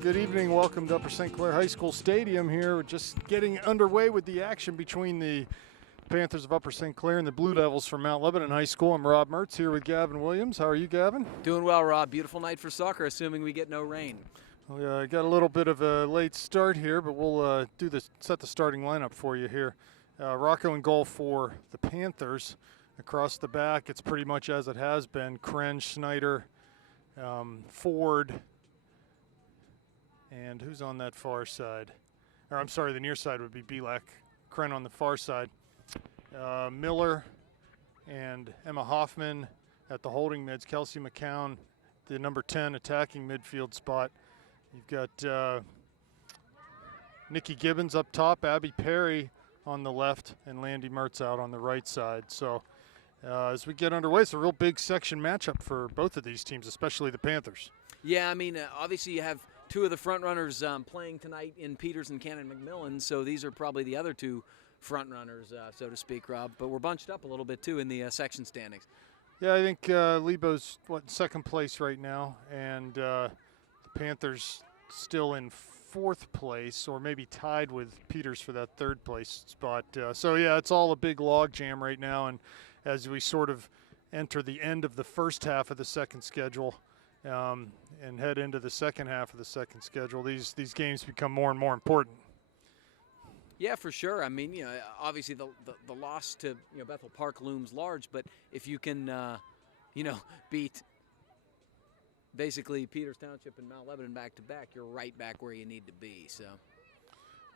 Good evening. Welcome to Upper St. Clair High School Stadium here. We're just getting underway with the action between the Panthers of Upper St. Clair and the Blue Devils from Mount Lebanon High School. I'm Rob Mertz here with Gavin Williams. How are you, Gavin? Doing well, Rob. Beautiful night for soccer, assuming we get no rain. We got a little bit of a late start here, but we'll set the starting lineup for you here. Rocco in goal for the Panthers. Across the back, it's pretty much as it has been. Krenz, Schneider, Ford, and who's on that far side? Or I'm sorry, the near side would be Belak. Kren on the far side. Miller and Emma Hoffman at the holding mids. Kelsey McCown, the number 10 attacking midfield spot. You've got Nikki Gibbons up top, Abby Perry on the left, and Landy Mertz out on the right side. So as we get underway, it's a real big section matchup for both of these teams, especially the Panthers. Yeah, I mean, obviously you have two of the front runners playing tonight in Peters and Cannon McMillan, so these are probably the other two front runners, so to speak, Rob. But we're bunched up a little bit, too, in the section standings. Yeah, I think Lebo's, second place right now, and the Panthers still in fourth place, or maybe tied with Peters for that third place spot. So, yeah, it's all a big log jam right now, and as we sort of enter the end of the first half of the second schedule and head into the second half of the second schedule, these games become more and more important. Yeah, for sure. I mean, obviously the loss to Bethel Park looms large, but if you can, beat basically Peters Township and Mount Lebanon back to back, you're right back where you need to be. So.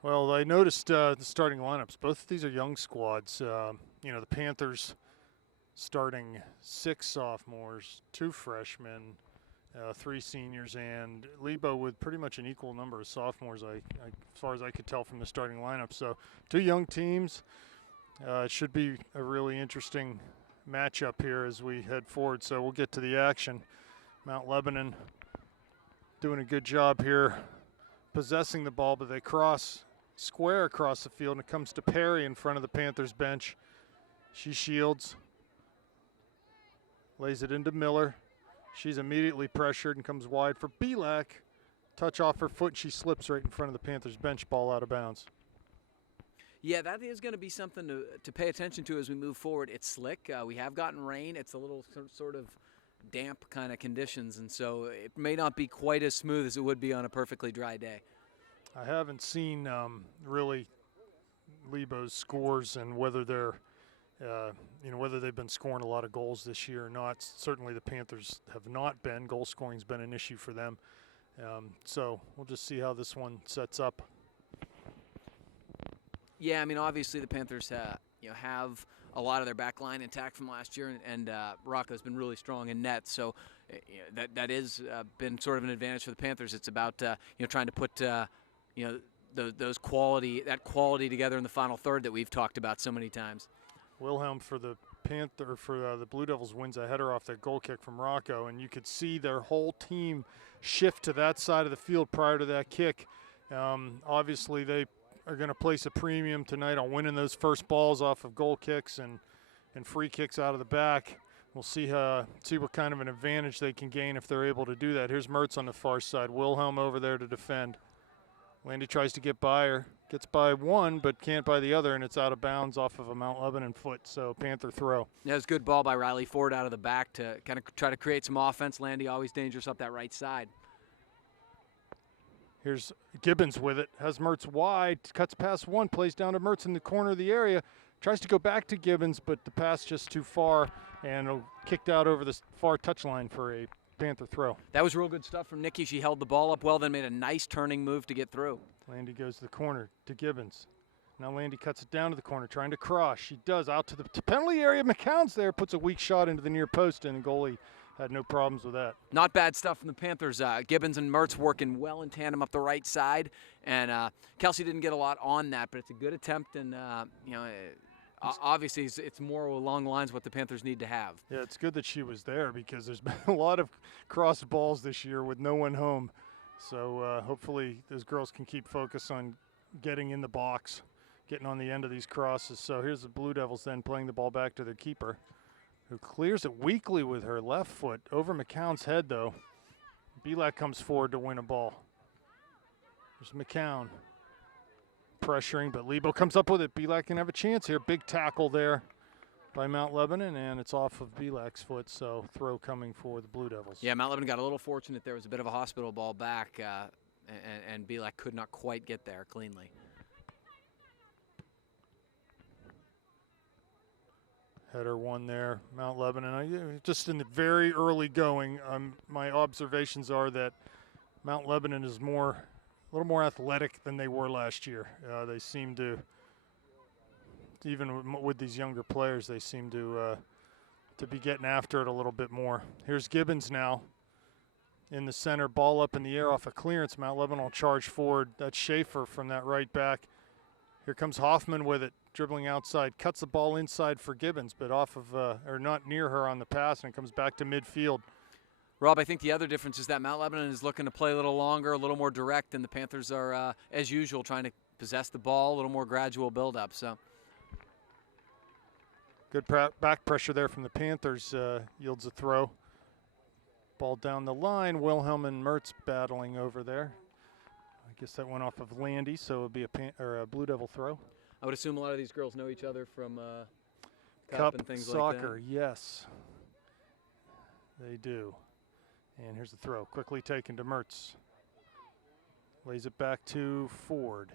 Well, I noticed the starting lineups. Both of these are young squads. The Panthers starting 6 sophomores, 2 freshmen, 3 seniors, and Lebo with pretty much an equal number of sophomores, as far as I could tell from the starting lineup. So 2 young teams. It should be a really interesting matchup here as we head forward. So we'll get to the action. Mount Lebanon doing a good job here possessing the ball, but they cross square across the field, and it comes to Perry in front of the Panthers bench. She shields, lays it into Miller. She's immediately pressured and comes wide for Belak. Touch off her foot, she slips right in front of the Panthers bench, ball out of bounds. Yeah, that is going to be something to pay attention to as we move forward. It's slick. We have gotten rain. It's a little sort of damp kind of conditions, and so it may not be quite as smooth as it would be on a perfectly dry day. I haven't seen really Lebo's scores and whether they're whether they've been scoring a lot of goals this year or not. Certainly the Panthers have not been. Goal scoring's been an issue for them. So we'll just see how this one sets up. Yeah, I mean, obviously the Panthers have a lot of their back line intact from last year, and Rocco's been really strong in net. So that has been sort of an advantage for the Panthers. It's about trying to put that quality together in the final third that we've talked about so many times. Wilhelm for the the Blue Devils wins a header off that goal kick from Rocco, and you could see their whole team shift to that side of the field prior to that kick. Obviously, they are going to place a premium tonight on winning those first balls off of goal kicks and free kicks out of the back. We'll see what kind of an advantage they can gain if they're able to do that. Here's Mertz on the far side. Wilhelm over there to defend. Landy tries to get by her. Gets by one, but can't by the other, and it's out of bounds off of a Mount Lebanon foot, so Panther throw. Yeah, it was a good ball by Riley Ford out of the back to kind of try to create some offense. Landy always dangerous up that right side. Here's Gibbons with it. Has Mertz wide. Cuts past one. Plays down to Mertz in the corner of the area. Tries to go back to Gibbons, but the pass just too far, and kicked out over the far touchline for a Panther throw. That was real good stuff from Nikki. She held the ball up well, then made a nice turning move to get through. Landy goes to the corner to Gibbons. Now Landy cuts it down to the corner, trying to cross. She does, out to the penalty area. McCown's there, puts a weak shot into the near post, and the goalie had no problems with that. Not bad stuff from the Panthers. Gibbons and Mertz working well in tandem up the right side, and Kelsey didn't get a lot on that, but it's a good attempt, and obviously it's more along the lines of what the Panthers need to have. Yeah, it's good that she was there because there's been a lot of crossed balls this year with no one home. So hopefully those girls can keep focus on getting in the box, getting on the end of these crosses. So here's the Blue Devils then playing the ball back to their keeper, who clears it weakly with her left foot over McCown's head, though. Belak comes forward to win a ball. There's McCown pressuring, but Lebo comes up with it. Belak can have a chance here. Big tackle there by Mount Lebanon, and it's off of Belak's foot, so throw coming for the Blue Devils. Yeah, Mount Lebanon got a little fortunate. There was a bit of a hospital ball back, and Belak could not quite get there cleanly. Header one there, Mount Lebanon. Just in the very early going, my observations are that Mount Lebanon is a little more athletic than they were last year. They seem to, even with these younger players, they seem to be getting after it a little bit more. Here's Gibbons now in the center, ball up in the air off a clearance. Mount Lebanon will charge forward. That's Schaefer from that right back. Here comes Hoffman with it, dribbling outside, cuts the ball inside for Gibbons, but off of, or not near her on the pass, and it comes back to midfield. Rob, I think the other difference is that Mount Lebanon is looking to play a little longer, a little more direct, and the Panthers are, as usual, trying to possess the ball, a little more gradual build-up. So, good back pressure there from the Panthers, yields a throw. Ball down the line, Wilhelm and Mertz battling over there. I guess that went off of Landy, so it would be a Blue Devil throw. I would assume a lot of these girls know each other from Cup and things soccer, like that. Yes, they do. And here's the throw, quickly taken to Mertz. Lays it back to Ford.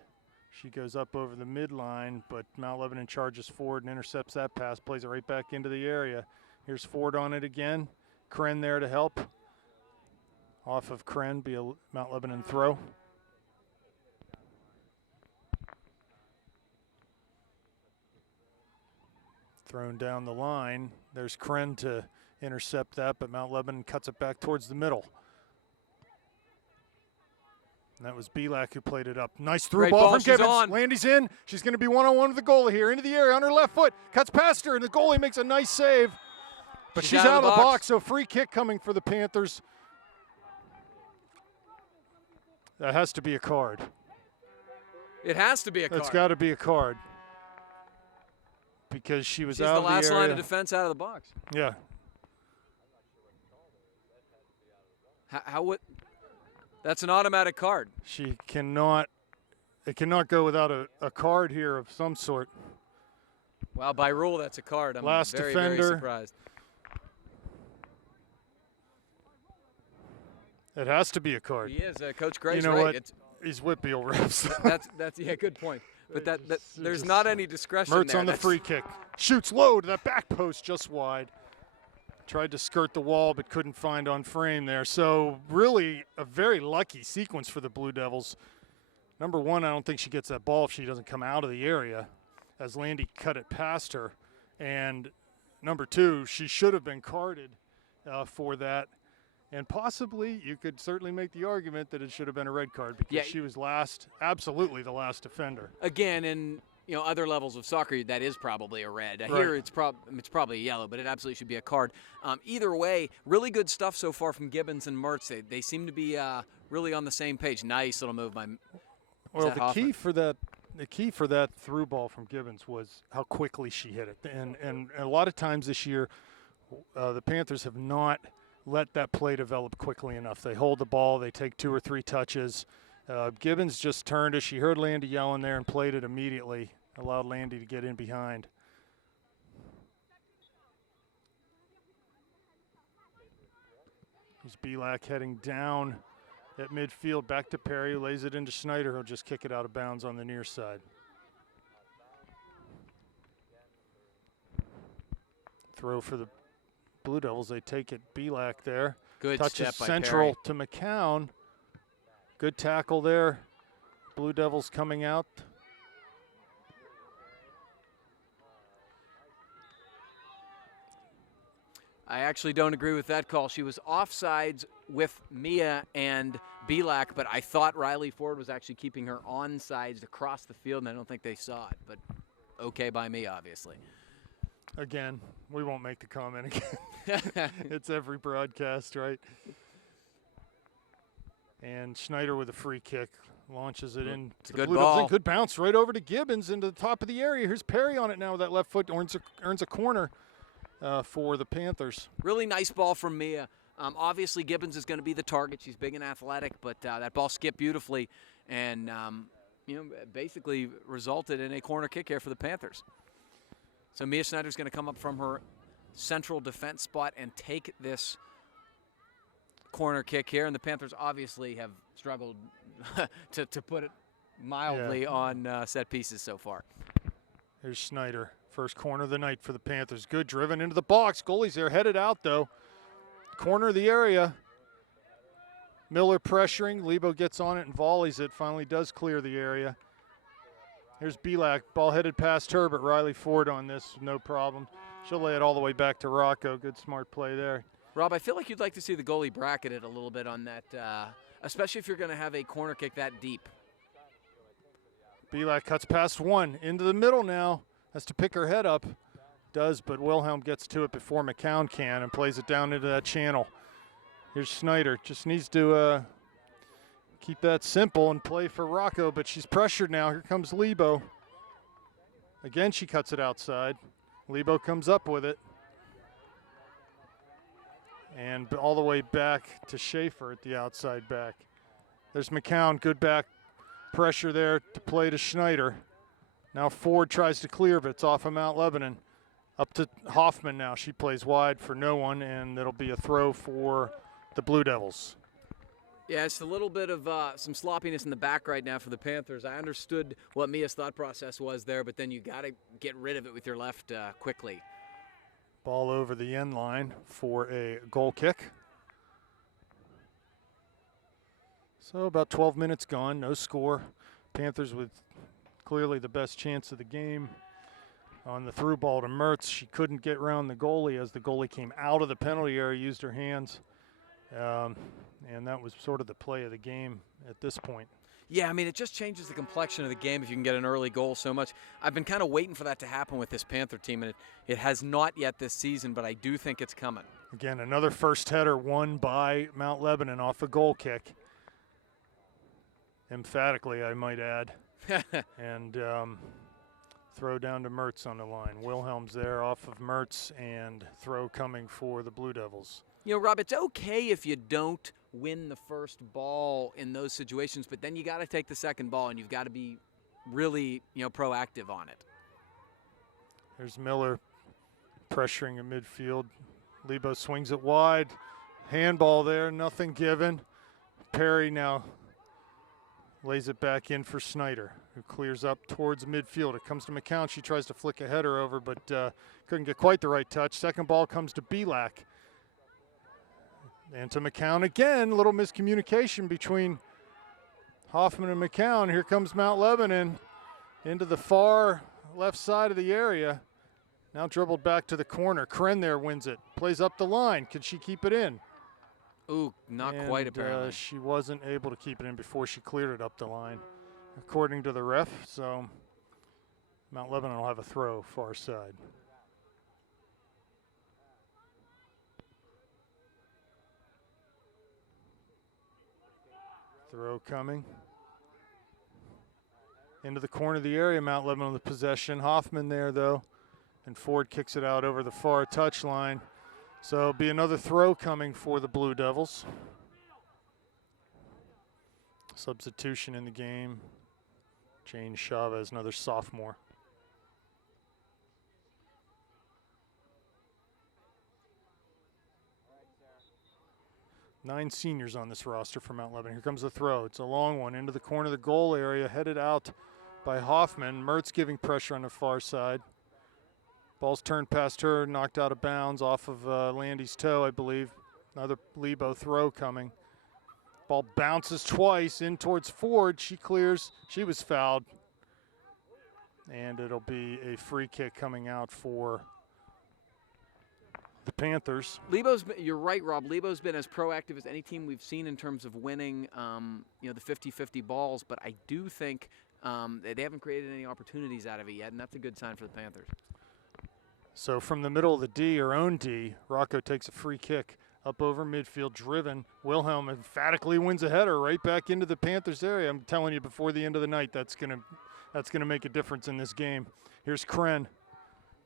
She goes up over the midline, but Mount Lebanon charges forward and intercepts that pass, plays it right back into the area. Here's Ford on it again. Kren there to help. Off of Kren, be a Mount Lebanon throw. Thrown down the line. There's Kren to intercept that, but Mount Lebanon cuts it back towards the middle. And that was Belak who played it up. Nice through ball from Gibbons. Landy's in. She's going to be one-on-one with the goalie here. Into the area on her left foot. Cuts past her, and the goalie makes a nice save. But she's out of the box, so free kick coming for the Panthers. That has to be a card. It has to be a card. It's got to be a card. Because she was out of the area. She's the last line of defense out of the box. Yeah. That's an automatic card. It cannot go without a card here of some sort. Well, by rule, that's a card. I'm Last very, defender. very surprised. It has to be a card. He is. Coach Gray's right. You know what? He's Whitfield refs. that's yeah, good point. But there's not any discretion Mertz there. On the free kick. Shoots low to that back post just wide. Tried to skirt the wall but couldn't find on frame there. So really a very lucky sequence for the Blue Devils. Number one, I don't think she gets that ball if she doesn't come out of the area, as Landy cut it past her. And number two, she should have been carded for that. And possibly you could certainly make the argument that it should have been a red card because she was absolutely the last defender. Again, in other levels of soccer, that is probably a red. Right. Here it's probably a yellow, but it absolutely should be a card. Either way, really good stuff so far from Gibbons and Mertz. They seem to be really on the same page. Nice little move by. Well, the key for that through ball from Gibbons was how quickly she hit it, and a lot of times this year, the Panthers have not let that play develop quickly enough. They hold the ball, they take 2 or 3 touches. Gibbons just turned as she heard Landy yelling there and played it immediately, allowed Landy to get in behind. Here's Belak heading down at midfield, back to Perry, lays it into Schneider, who'll just kick it out of bounds on the near side. Throw for the Blue Devils, they take it. Belak there. Good touches step by central Perry. To McCown. Good tackle there. Blue Devils coming out. I actually don't agree with that call. She was offsides with Mia and Belak, but I thought Riley Ford was actually keeping her onsides across the field, and I don't think they saw it. But okay by me, obviously. Again, we won't make the comment again. It's every broadcast, right? And Schneider with a free kick launches it in. It's a good ball. Good bounce right over to Gibbons into the top of the area. Here's Perry on it now with that left foot. Earns a corner for the Panthers. Really nice ball from Mia. Obviously, Gibbons is going to be the target. She's big and athletic, but that ball skipped beautifully. and basically resulted in a corner kick here for the Panthers. So Mia Snyder's going to come up from her central defense spot and take this corner kick here, and the Panthers obviously have struggled to put it mildly on set pieces so far. Here's Snyder, first corner of the night for the Panthers. Good, driven into the box. Goalie's there, headed out though. Corner of the area. Miller pressuring. Lebo gets on it and volleys it. Finally does clear the area. Here's Belak, ball headed past her, but Riley Ford on this, no problem. She'll lay it all the way back to Rocco. Good, smart play there. Rob, I feel like you'd like to see the goalie bracketed a little bit on that, especially if you're going to have a corner kick that deep. Belak cuts past one, into the middle now. Has to pick her head up. Does, but Wilhelm gets to it before McCown can and plays it down into that channel. Here's Snyder, just needs to keep that simple and play for Rocco, but she's pressured now. Here comes Lebo. Again, she cuts it outside. Lebo comes up with it. And all the way back to Schaefer at the outside back. There's McCown, good back pressure there to play to Schneider. Now Ford tries to clear, but it's off of Mount Lebanon. Up to Hoffman now. She plays wide for no one, and it'll be a throw for the Blue Devils. Yeah, it's a little bit of some sloppiness in the back right now for the Panthers. I understood what Mia's thought process was there, but then you got to get rid of it with your left quickly. Ball over the end line for a goal kick. So about 12 minutes gone, no score. Panthers with clearly the best chance of the game. On the through ball to Mertz, she couldn't get around the goalie as the goalie came out of the penalty area, used her hands. And that was sort of the play of the game at this point. Yeah, I mean, it just changes the complexion of the game if you can get an early goal so much. I've been kind of waiting for that to happen with this Panther team, and it has not yet this season, but I do think it's coming. Again, another first header won by Mount Lebanon off a goal kick. Emphatically, I might add. And throw down to Mertz on the line. Wilhelm's there off of Mertz, and throw coming for the Blue Devils. You know, Rob, it's okay if you don't win the first ball in those situations, but then you got to take the second ball, and you've got to be really, proactive on it. There's Miller pressuring in midfield. Lebo swings it wide. Handball there, nothing given. Perry now lays it back in for Snyder, who clears up towards midfield. It comes to McCown. She tries to flick a header over, but couldn't get quite the right touch. Second ball comes to Belak. And to McCown again, little miscommunication between Hoffman and McCown. Here comes Mount Lebanon into the far left side of the area. Now dribbled back to the corner. Kren there wins it. Plays up the line. Can she keep it in? Ooh, not quite apparently. She wasn't able to keep it in before she cleared it up the line, according to the ref. So Mount Lebanon will have a throw far side. Throw coming. Into the corner of the area, Mount Lebanon with possession. Hoffman there, though. And Ford kicks it out over the far touchline. So it'll be another throw coming for the Blue Devils. Substitution in the game. Jane Chavez, another sophomore. 9 seniors on this roster for Mount Lebanon. Here comes the throw. It's a long one into the corner of the goal area, headed out by Hoffman. Mertz giving pressure on the far side. Ball's turned past her, knocked out of bounds off of Landy's toe, I believe. Another Lebo throw coming. Ball bounces twice in towards Ford. She clears. She was fouled. And it'll be a free kick coming out for the Panthers. You're right, Rob. Lebo's been as proactive as any team we've seen in terms of winning, the 50-50 balls. But I do think they haven't created any opportunities out of it yet, and that's a good sign for the Panthers. So from the middle of the D, her own D, Rocco takes a free kick up over midfield, driven. Wilhelm emphatically wins a header right back into the Panthers area. I'm telling you, before the end of the night, that's gonna make a difference in this game. Here's Kren.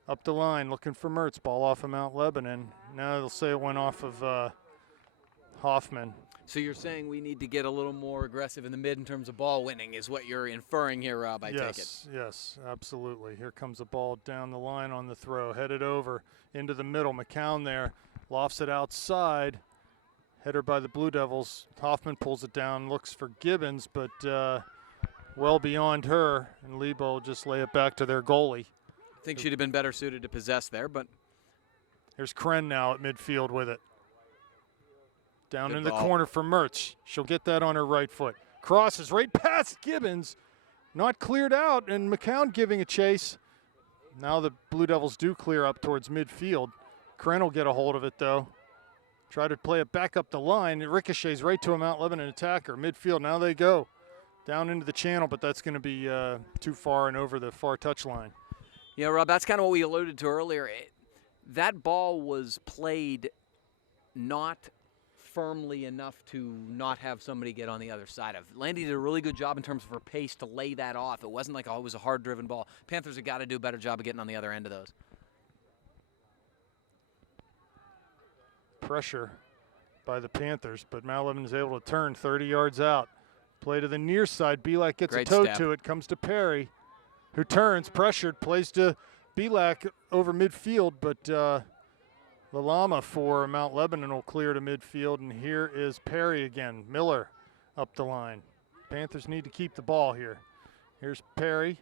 Up the line, looking for Mertz. Ball off of Mount Lebanon. Now they'll say it went off of Hoffman. So you're saying we need to get a little more aggressive in the mid in terms of ball winning is what you're inferring here, Rob, I take it. Yes, absolutely. Here comes a ball down the line on the throw, headed over into the middle. McCown there, lofts it outside. Header by the Blue Devils. Hoffman pulls it down, looks for Gibbons, but well beyond her, and Lebo will just lay it back to their goalie. I think she'd have been better suited to possess there, but Here's Kren now at midfield with it. Down Good in the ball. corner for Mertz. She'll get that on her right foot. Crosses right past Gibbons. Not cleared out, and McCown giving a chase. Now the Blue Devils do clear up towards midfield. Kren will get a hold of it, though. Try to play it back up the line. It ricochets right to a Mount Lebanon attacker. Midfield, now they go. Down into the channel, but that's going to be too far and over the far touch line. yeah, Rob, that's kind of what we alluded to earlier. That ball was played not firmly enough to not have somebody get on the other side of. Landy did a really good job in terms of her pace to lay that off. It wasn't like it was a hard-driven ball. Panthers have got to do a better job of getting on the other end of those. Pressure by the Panthers, but Mount Lebanon is able to turn 30 yards out. Play to the near side. Belak gets Great a toe step. to it. Comes to Perry, who turns, pressured, plays to Belak over midfield, but Lalama for Mount Lebanon will clear to midfield, and here is Perry again. Miller up the line. Panthers need to keep the ball here. Here's Perry.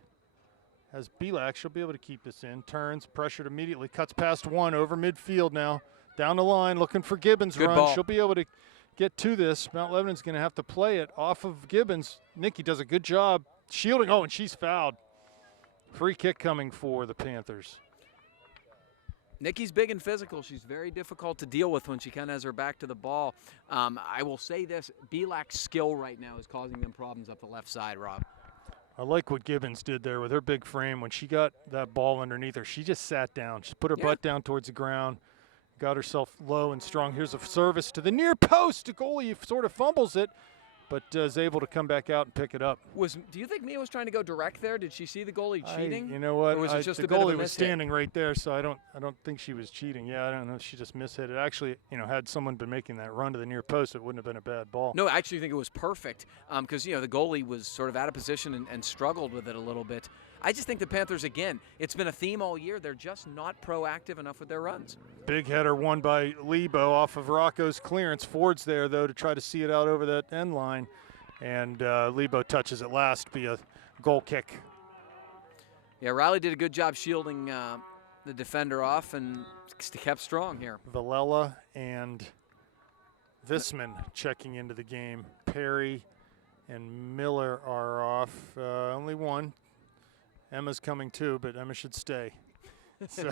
Has Belak. She'll be able to keep this in. Turns, pressured immediately. Cuts past one over midfield now. Down the line, looking for Gibbons' Good run. ball. She'll be able to get to this. Mount Lebanon's going to have to play it off of Gibbons. Nikki does a good job shielding. Oh, and she's fouled. Free kick coming for the Panthers. Nikki's big and physical. She's very difficult to deal with when she kind of has her back to the ball. I will say this, Belak's skill right now is causing them problems up the left side, Rob. I like what Gibbons did there with her big frame. When she got that ball underneath her, she just sat down. She put her butt down towards the ground, got herself low and strong. Here's a service to the near post. The goalie sort of fumbles it, but is able to come back out and pick it up. Do you think Mia was trying to go direct there? Did she see the goalie cheating? You know what? Or was it just the a bit of a goalie was mishit? standing right there, so I don't think she was cheating. Yeah, I don't know. She just mishit it. Actually, had someone been making that run to the near post, it wouldn't have been a bad ball. No, I actually think it was perfect because, the goalie was sort of out of position and struggled with it a little bit. I just think the Panthers, again, it's been a theme all year. They're just not proactive enough with their runs. Big header won by Lebo off of Rocco's clearance. Ford's there, though, to try to see it out over that end line. And Lebo touches it last, be a goal kick. Yeah, Riley did a good job shielding the defender off and kept strong here. Villela and Visman checking into the game. Perry and Miller are off. Only one. Emma's coming too, but Emma should stay. So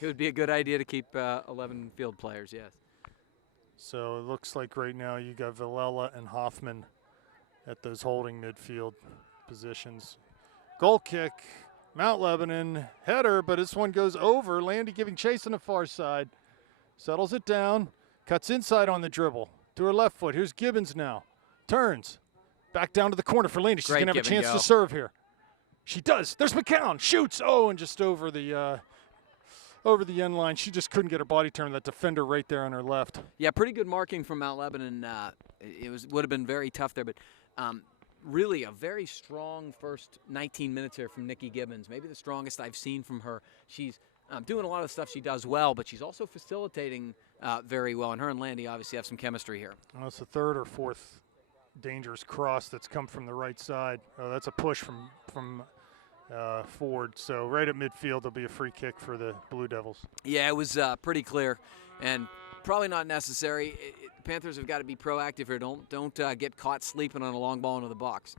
It would be a good idea to keep 11 field players, yes. So it looks like right now you got Villela and Hoffman at those holding midfield positions. Goal kick, Mount Lebanon, header, but this one goes over. Landy giving chase on the far side. Settles it down, cuts inside on the dribble. To her left foot, here's Gibbons now. Turns, back down to the corner for Landy. She's Great going to have a give and chance go. to serve here. She does. There's McCown, shoots. Oh, and just over the end line. She just couldn't get her body turned. That defender right there on her left. Yeah, pretty good marking from Mount Lebanon. Would have been very tough there, but really a very strong first 19 minutes here from Nikki Gibbons. Maybe the strongest I've seen from her. She's doing a lot of stuff she does well, but she's also facilitating very well. And her and Landy obviously have some chemistry here. Well, it's the third or fourth dangerous cross that's come from the right side. Oh, that's a push from Ford. So right at midfield, there'll be a free kick for the Blue Devils. Yeah, it was pretty clear and probably not necessary. The Panthers have got to be proactive here. Don't get caught sleeping on a long ball into the box.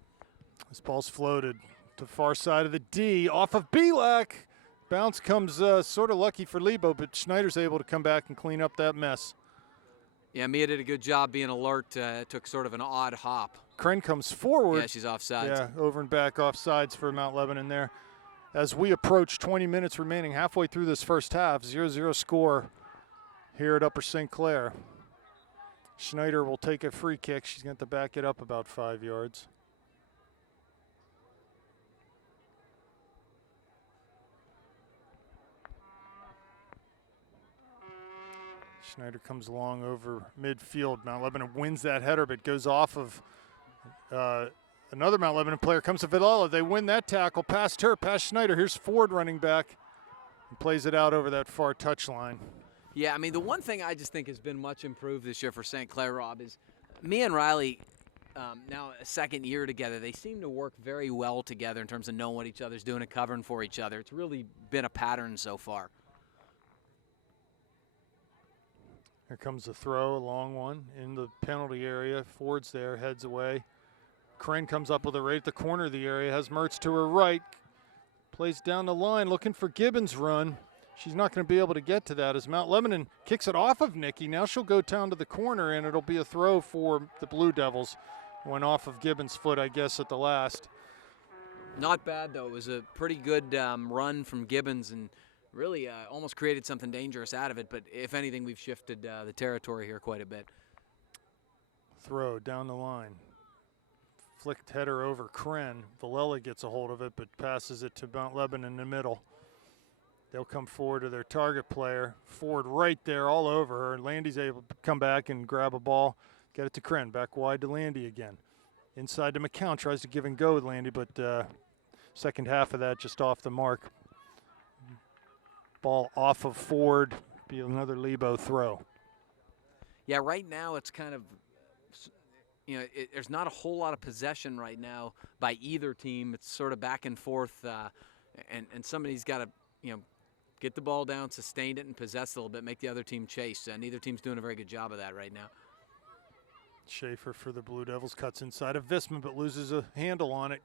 This ball's floated to the far side of the D off of Belak. Bounce comes sort of lucky for Lebo, but Schneider's able to come back and clean up that mess. Yeah, Mia did a good job being alert. Took sort of an odd hop. Kren comes forward. Yeah, she's offside. Yeah, over and back off sides for Mount Lebanon there. As we approach 20 minutes remaining, halfway through this first half, 0-0 score here at Upper St. Clair. Schneider will take a free kick. She's going to have to back it up about 5 yards. Schneider comes along over midfield. Mount Lebanon wins that header, but goes off of another Mount Lebanon player. Comes to Villela. They win that tackle. Past her, past Schneider. Here's Ford running back. And plays it out over that far touchline. Yeah, I mean, the one thing I just think has been much improved this year for St. Clair, Rob, is me and Riley, now a second year together, they seem to work very well together in terms of knowing what each other's doing and covering for each other. It's really been a pattern so far. Here comes the throw, a long one in the penalty area. Ford's there, heads away. Crane comes up with it right at the corner of the area, has Mertz to her right. Plays down the line, looking for Gibbons' run. She's not going to be able to get to that as Mount Lebanon kicks it off of Nikki. Now she'll go down to the corner, and it'll be a throw for the Blue Devils. Went off of Gibbons' foot, I guess, at the last. Not bad, though. It was a pretty good run from Gibbons and really almost created something dangerous out of it. But if anything, we've shifted the territory here quite a bit. Throw down the line. Flicked header over Kren. Villela gets a hold of it, but passes it to Mount Lebanon in the middle. They'll come forward to their target player. Ford right there all over her. Landy's able to come back and grab a ball. Get it to Kren. Back wide to Landy again. Inside to McCown. Tries to give and go with Landy, but second half of that just off the mark. Ball off of Ford. Be another Lebo throw. Yeah, right now it's kind of, there's not a whole lot of possession right now by either team. It's sort of back and forth, and somebody's got to, get the ball down, sustain it, and possess a little bit, make the other team chase. Neither team's doing a very good job of that right now. Schaefer for the Blue Devils cuts inside of Visman, but loses a handle on it.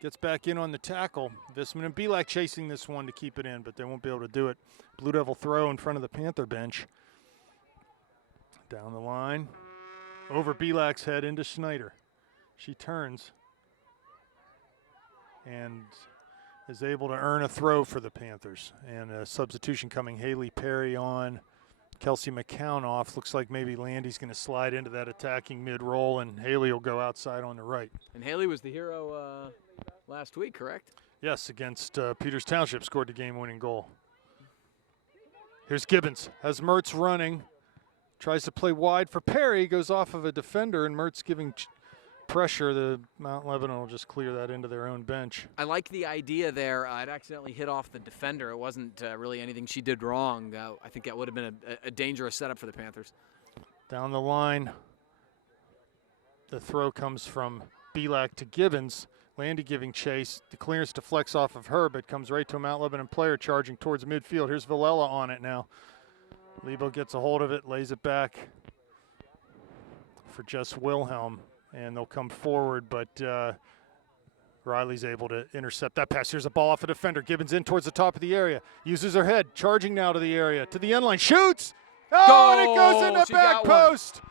Gets back in on the tackle. Visman and Belak chasing this one to keep it in, but they won't be able to do it. Blue Devil throw in front of the Panther bench. Down the line. Over Belak's head into Schneider. She turns and is able to earn a throw for the Panthers. And a substitution coming. Haley Perry on. Kelsey McCown off. Looks like maybe Landy's going to slide into that attacking mid-roll, and Haley will go outside on the right. And Haley was the hero last week, correct? Yes, against Peters Township, scored the game-winning goal. Here's Gibbons. Has Mertz running. Tries to play wide for Perry. Goes off of a defender, and Mertz giving pressure. The Mount Lebanon will just clear that into their own bench. I like the idea there. It accidentally hit off the defender. It wasn't really anything she did wrong. I think that would have been a dangerous setup for the Panthers. Down the line, the throw comes from Belak to Gibbons. Landy giving chase. The clearance deflects off of her, but comes right to a Mount Lebanon player charging towards midfield. Here's Villela on it now. Lebo gets a hold of it, lays it back for Jess Wilhelm. And they'll come forward, but Riley's able to intercept that pass. Here's a ball off a defender. Gibbons in towards the top of the area. Uses her head, charging now to the area. To the end line, shoots! Oh, and it goes in the back post!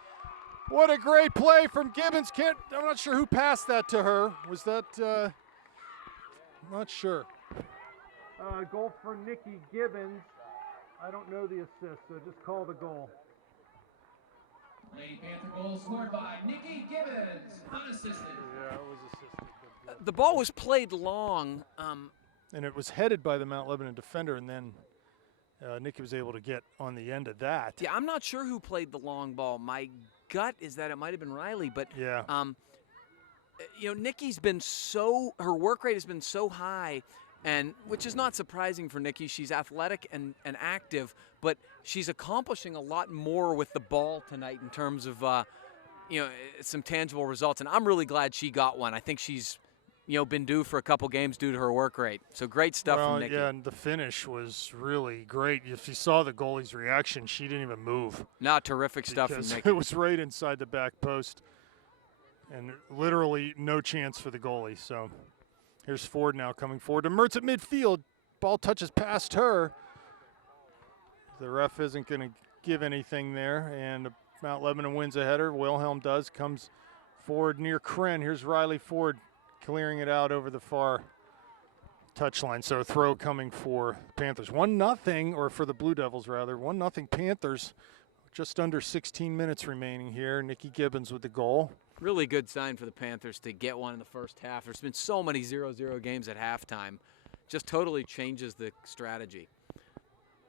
What a great play from Gibbons. I'm not sure who passed that to her. Was that, not sure. Goal for Nikki Gibbons. I don't know the assist, so just call the goal. Lady Panther goal scored by Nikki Gibbons, unassisted. Yeah, it was assisted. The ball was played long. And it was headed by the Mount Lebanon defender, and then Nikki was able to get on the end of that. Yeah, I'm not sure who played the long ball. My gut is that it might have been Riley, but yeah. Nikki's been her work rate has been so high, and which is not surprising for Nikki. She's athletic and active, but she's accomplishing a lot more with the ball tonight in terms of some tangible results. And I'm really glad she got one. I think she's been due for a couple games due to her work rate. So great stuff from Nikki. Yeah, and the finish was really great. If you saw the goalie's reaction, she didn't even move. Not terrific stuff from Nikki. It was right inside the back post, and literally no chance for the goalie. So here's Ford now coming forward to Mertz at midfield. Ball touches past her. The ref isn't going to give anything there, and Mount Lebanon wins a header. Wilhelm does, comes forward near Kren. Here's Riley Ford clearing it out over the far touchline. So a throw coming for Panthers. 1-0, or for the Blue Devils rather. 1-0 Panthers. Just under 16 minutes remaining here. Nikki Gibbons with the goal. Really good sign for the Panthers to get one in the first half. There's been so many 0-0 games at halftime. Just totally changes the strategy.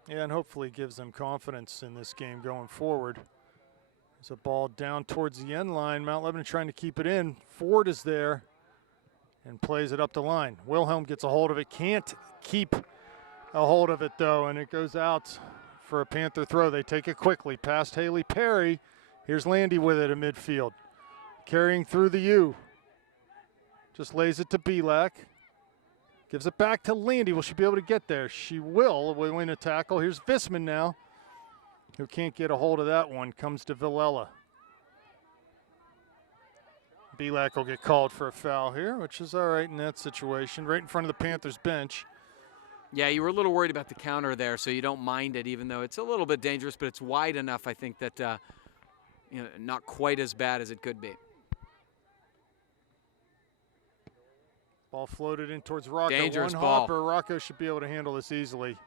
Yeah, and hopefully gives them confidence in this game going forward. There's a ball down towards the end line. Mount Lebanon trying to keep it in. Ford is there and plays it up the line. Wilhelm gets a hold of it. Can't keep a hold of it, though, and it goes out for a Panther throw. They take it quickly past Haley Perry. Here's Landy with it in midfield. Carrying through the U. Just lays it to Belak. Gives it back to Landy. Will she be able to get there? She will. We win a tackle. Here's Visman now, who can't get a hold of that one. Comes to Villela. Belak will get called for a foul here, which is all right in that situation. Right in front of the Panthers bench. Yeah, you were a little worried about the counter there, so you don't mind it, even though it's a little bit dangerous, but it's wide enough, I think, that not quite as bad as it could be. Ball floated in towards Rocco. Dangerous One ball. hopper. Rocco should be able to handle this easily.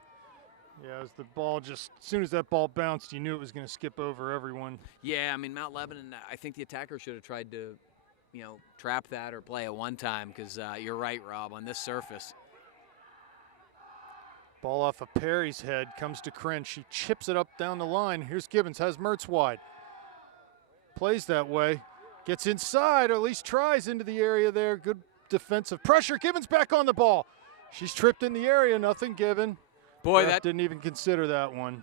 Yeah, as the ball just, as soon as that ball bounced, you knew it was going to skip over everyone. Yeah, I mean, Mount Lebanon, I think the attacker should have tried to, trap that or play it one time, because you're right, Rob, on this surface. Ball off of Perry's head, comes to Kren. She chips it up down the line. Here's Gibbons, has Mertz wide. Plays that way. Gets inside, or at least tries into the area there. Good defensive pressure. Gibbons back on the ball. She's tripped in the area, nothing given. Boy, Ref that didn't even consider that one.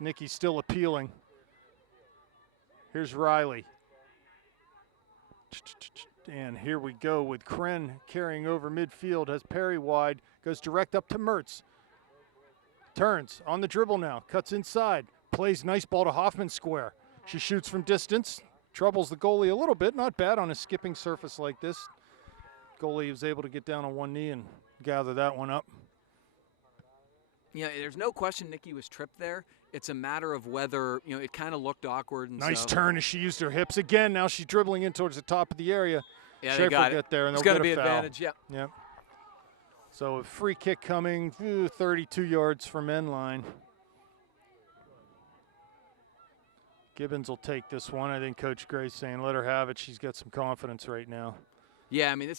Nikki's still appealing. Here's Riley. And here we go with Kren carrying over midfield. Has Perry wide. Goes direct up to Mertz. Turns on the dribble now. Cuts inside. Plays nice ball to Hoffman square. She shoots from distance. Troubles the goalie a little bit. Not bad on a skipping surface like this. Goalie was able to get down on one knee and gather that one up. Yeah, there's no question Nikki was tripped there. It's a matter of whether, it kind of looked awkward. And Nice so, turn as she used her hips again. Now she's dribbling in towards the top of the area. Yeah, Schaefer they got get it. there and It's they'll going to get be a foul. advantage, yeah. Yep. So a free kick coming, 32 yards from end line. Gibbons will take this one. I think Coach Gray's saying let her have it. She's got some confidence right now. Yeah, I mean,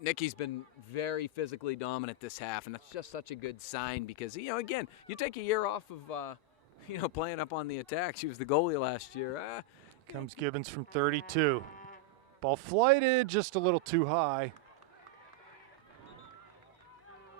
Nikki's been very physically dominant this half, and that's just such a good sign because, again, you take a year off of, playing up on the attack. She was the goalie last year. Comes Gibbons from 32. Ball flighted just a little too high.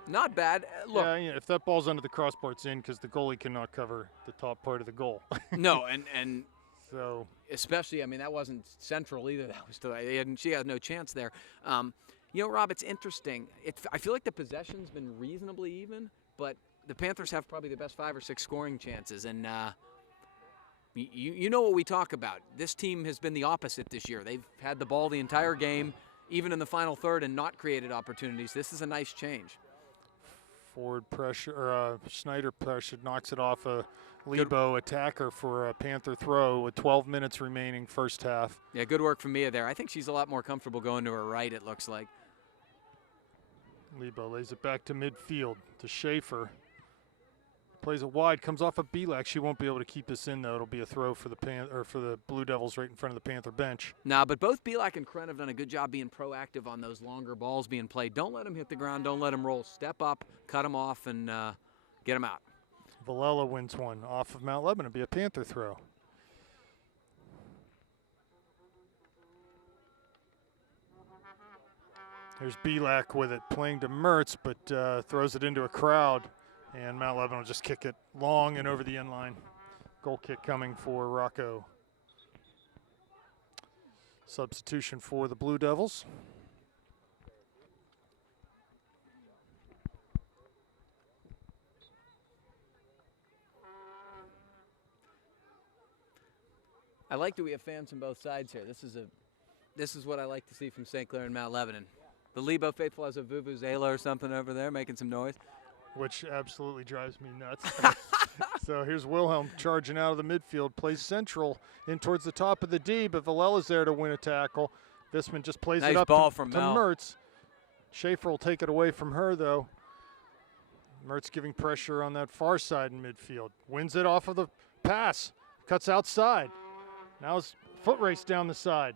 Not bad. Look. Yeah, if that ball's under the crossbar, it's in because the goalie cannot cover the top part of the goal. No, and so especially, that wasn't central either. That was she had no chance there. Rob, it's interesting. I feel like the possession's been reasonably even, but the Panthers have probably the best 5 or 6 scoring chances, and you know what we talk about. This team has been the opposite this year. They've had the ball the entire game, even in the final third, and not created opportunities. This is a nice change. Forward pressure, or Schneider pressure, knocks it off a Lebo attacker for a Panther throw with 12 minutes remaining first half. Yeah, good work from Mia there. I think she's a lot more comfortable going to her right, it looks like. Lebo lays it back to midfield to Schaefer. Plays it wide, comes off a Belak. She won't be able to keep this in, though. It'll be a throw for the Blue Devils right in front of the Panther bench. Nah, but both Belak and Kren have done a good job being proactive on those longer balls being played. Don't let them hit the ground. Don't let them roll. Step up, cut them off, and get them out. Villela wins one off of Mount Lebanon. It'll be a Panther throw. Here's Belak with it, playing to Mertz, but throws it into a crowd. And Mount Lebanon will just kick it long and over the end line. Goal kick coming for Rocco. Substitution for the Blue Devils. I like that we have fans on both sides here. This is what I like to see from St. Clair and Mount Lebanon. The Lebo faithful has a vuvuzela or something over there making some noise. Which absolutely drives me nuts. So here's Wilhelm charging out of the midfield, plays central in towards the top of the D, but Villela's there to win a tackle. Visman just plays nice it up ball to from Mel. Mertz. Schaefer will take it away from her, though. Mertz giving pressure on that far side in midfield. Wins it off of the pass, cuts outside. Now it's foot race down the side.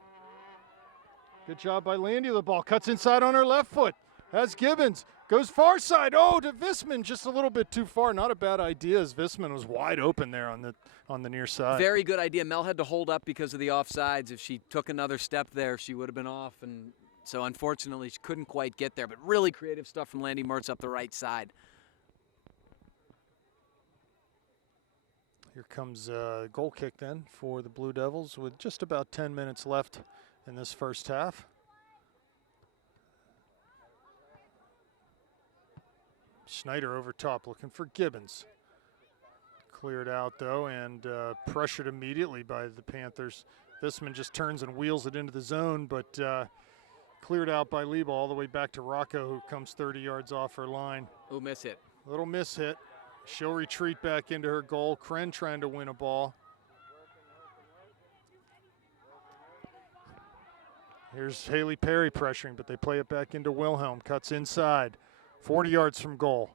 Good job by Landy. The ball cuts inside on her left foot. Has Gibbons. Goes far side. Oh, to Visman, just a little bit too far. Not a bad idea, as Visman was wide open there on the near side. Very good idea. Mel had to hold up because of the offsides. If she took another step there, she would have been off. And so unfortunately, she couldn't quite get there. But really creative stuff from Landy Mertz up the right side. Here comes a goal kick then for the Blue Devils with just about 10 minutes left in this first half. Schneider over top looking for Gibbons. Cleared out though and pressured immediately by the Panthers. Visman just turns and wheels it into the zone, but cleared out by Leba all the way back to Rocco, who comes 30 yards off her line. Ooh, miss hit. Little miss hit. She'll retreat back into her goal. Kren trying to win a ball. Here's Haley Perry pressuring, but they play it back into Wilhelm. Cuts inside. 40 yards from goal.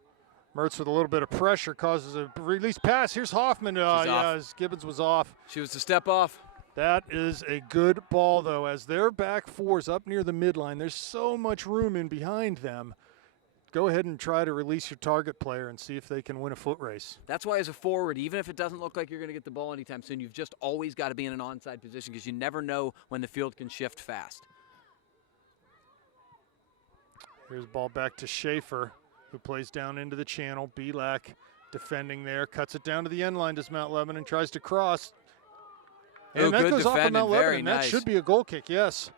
Mertz with a little bit of pressure causes a release pass. Here's Hoffman. As Gibbons was off. She was a step off. That is a good ball, though, as their back four is up near the midline. There's so much room in behind them. Go ahead and try to release your target player and see if they can win a foot race. That's why as a forward, even if it doesn't look like you're going to get the ball anytime soon, you've just always got to be in an onside position because you never know when the field can shift fast. Here's ball back to Schaefer, who plays down into the channel. Belak defending there, cuts it down to the end line. Does Mount Lebanon, tries to cross. And that goes off of Mount Lebanon. That should be a goal kick, yes.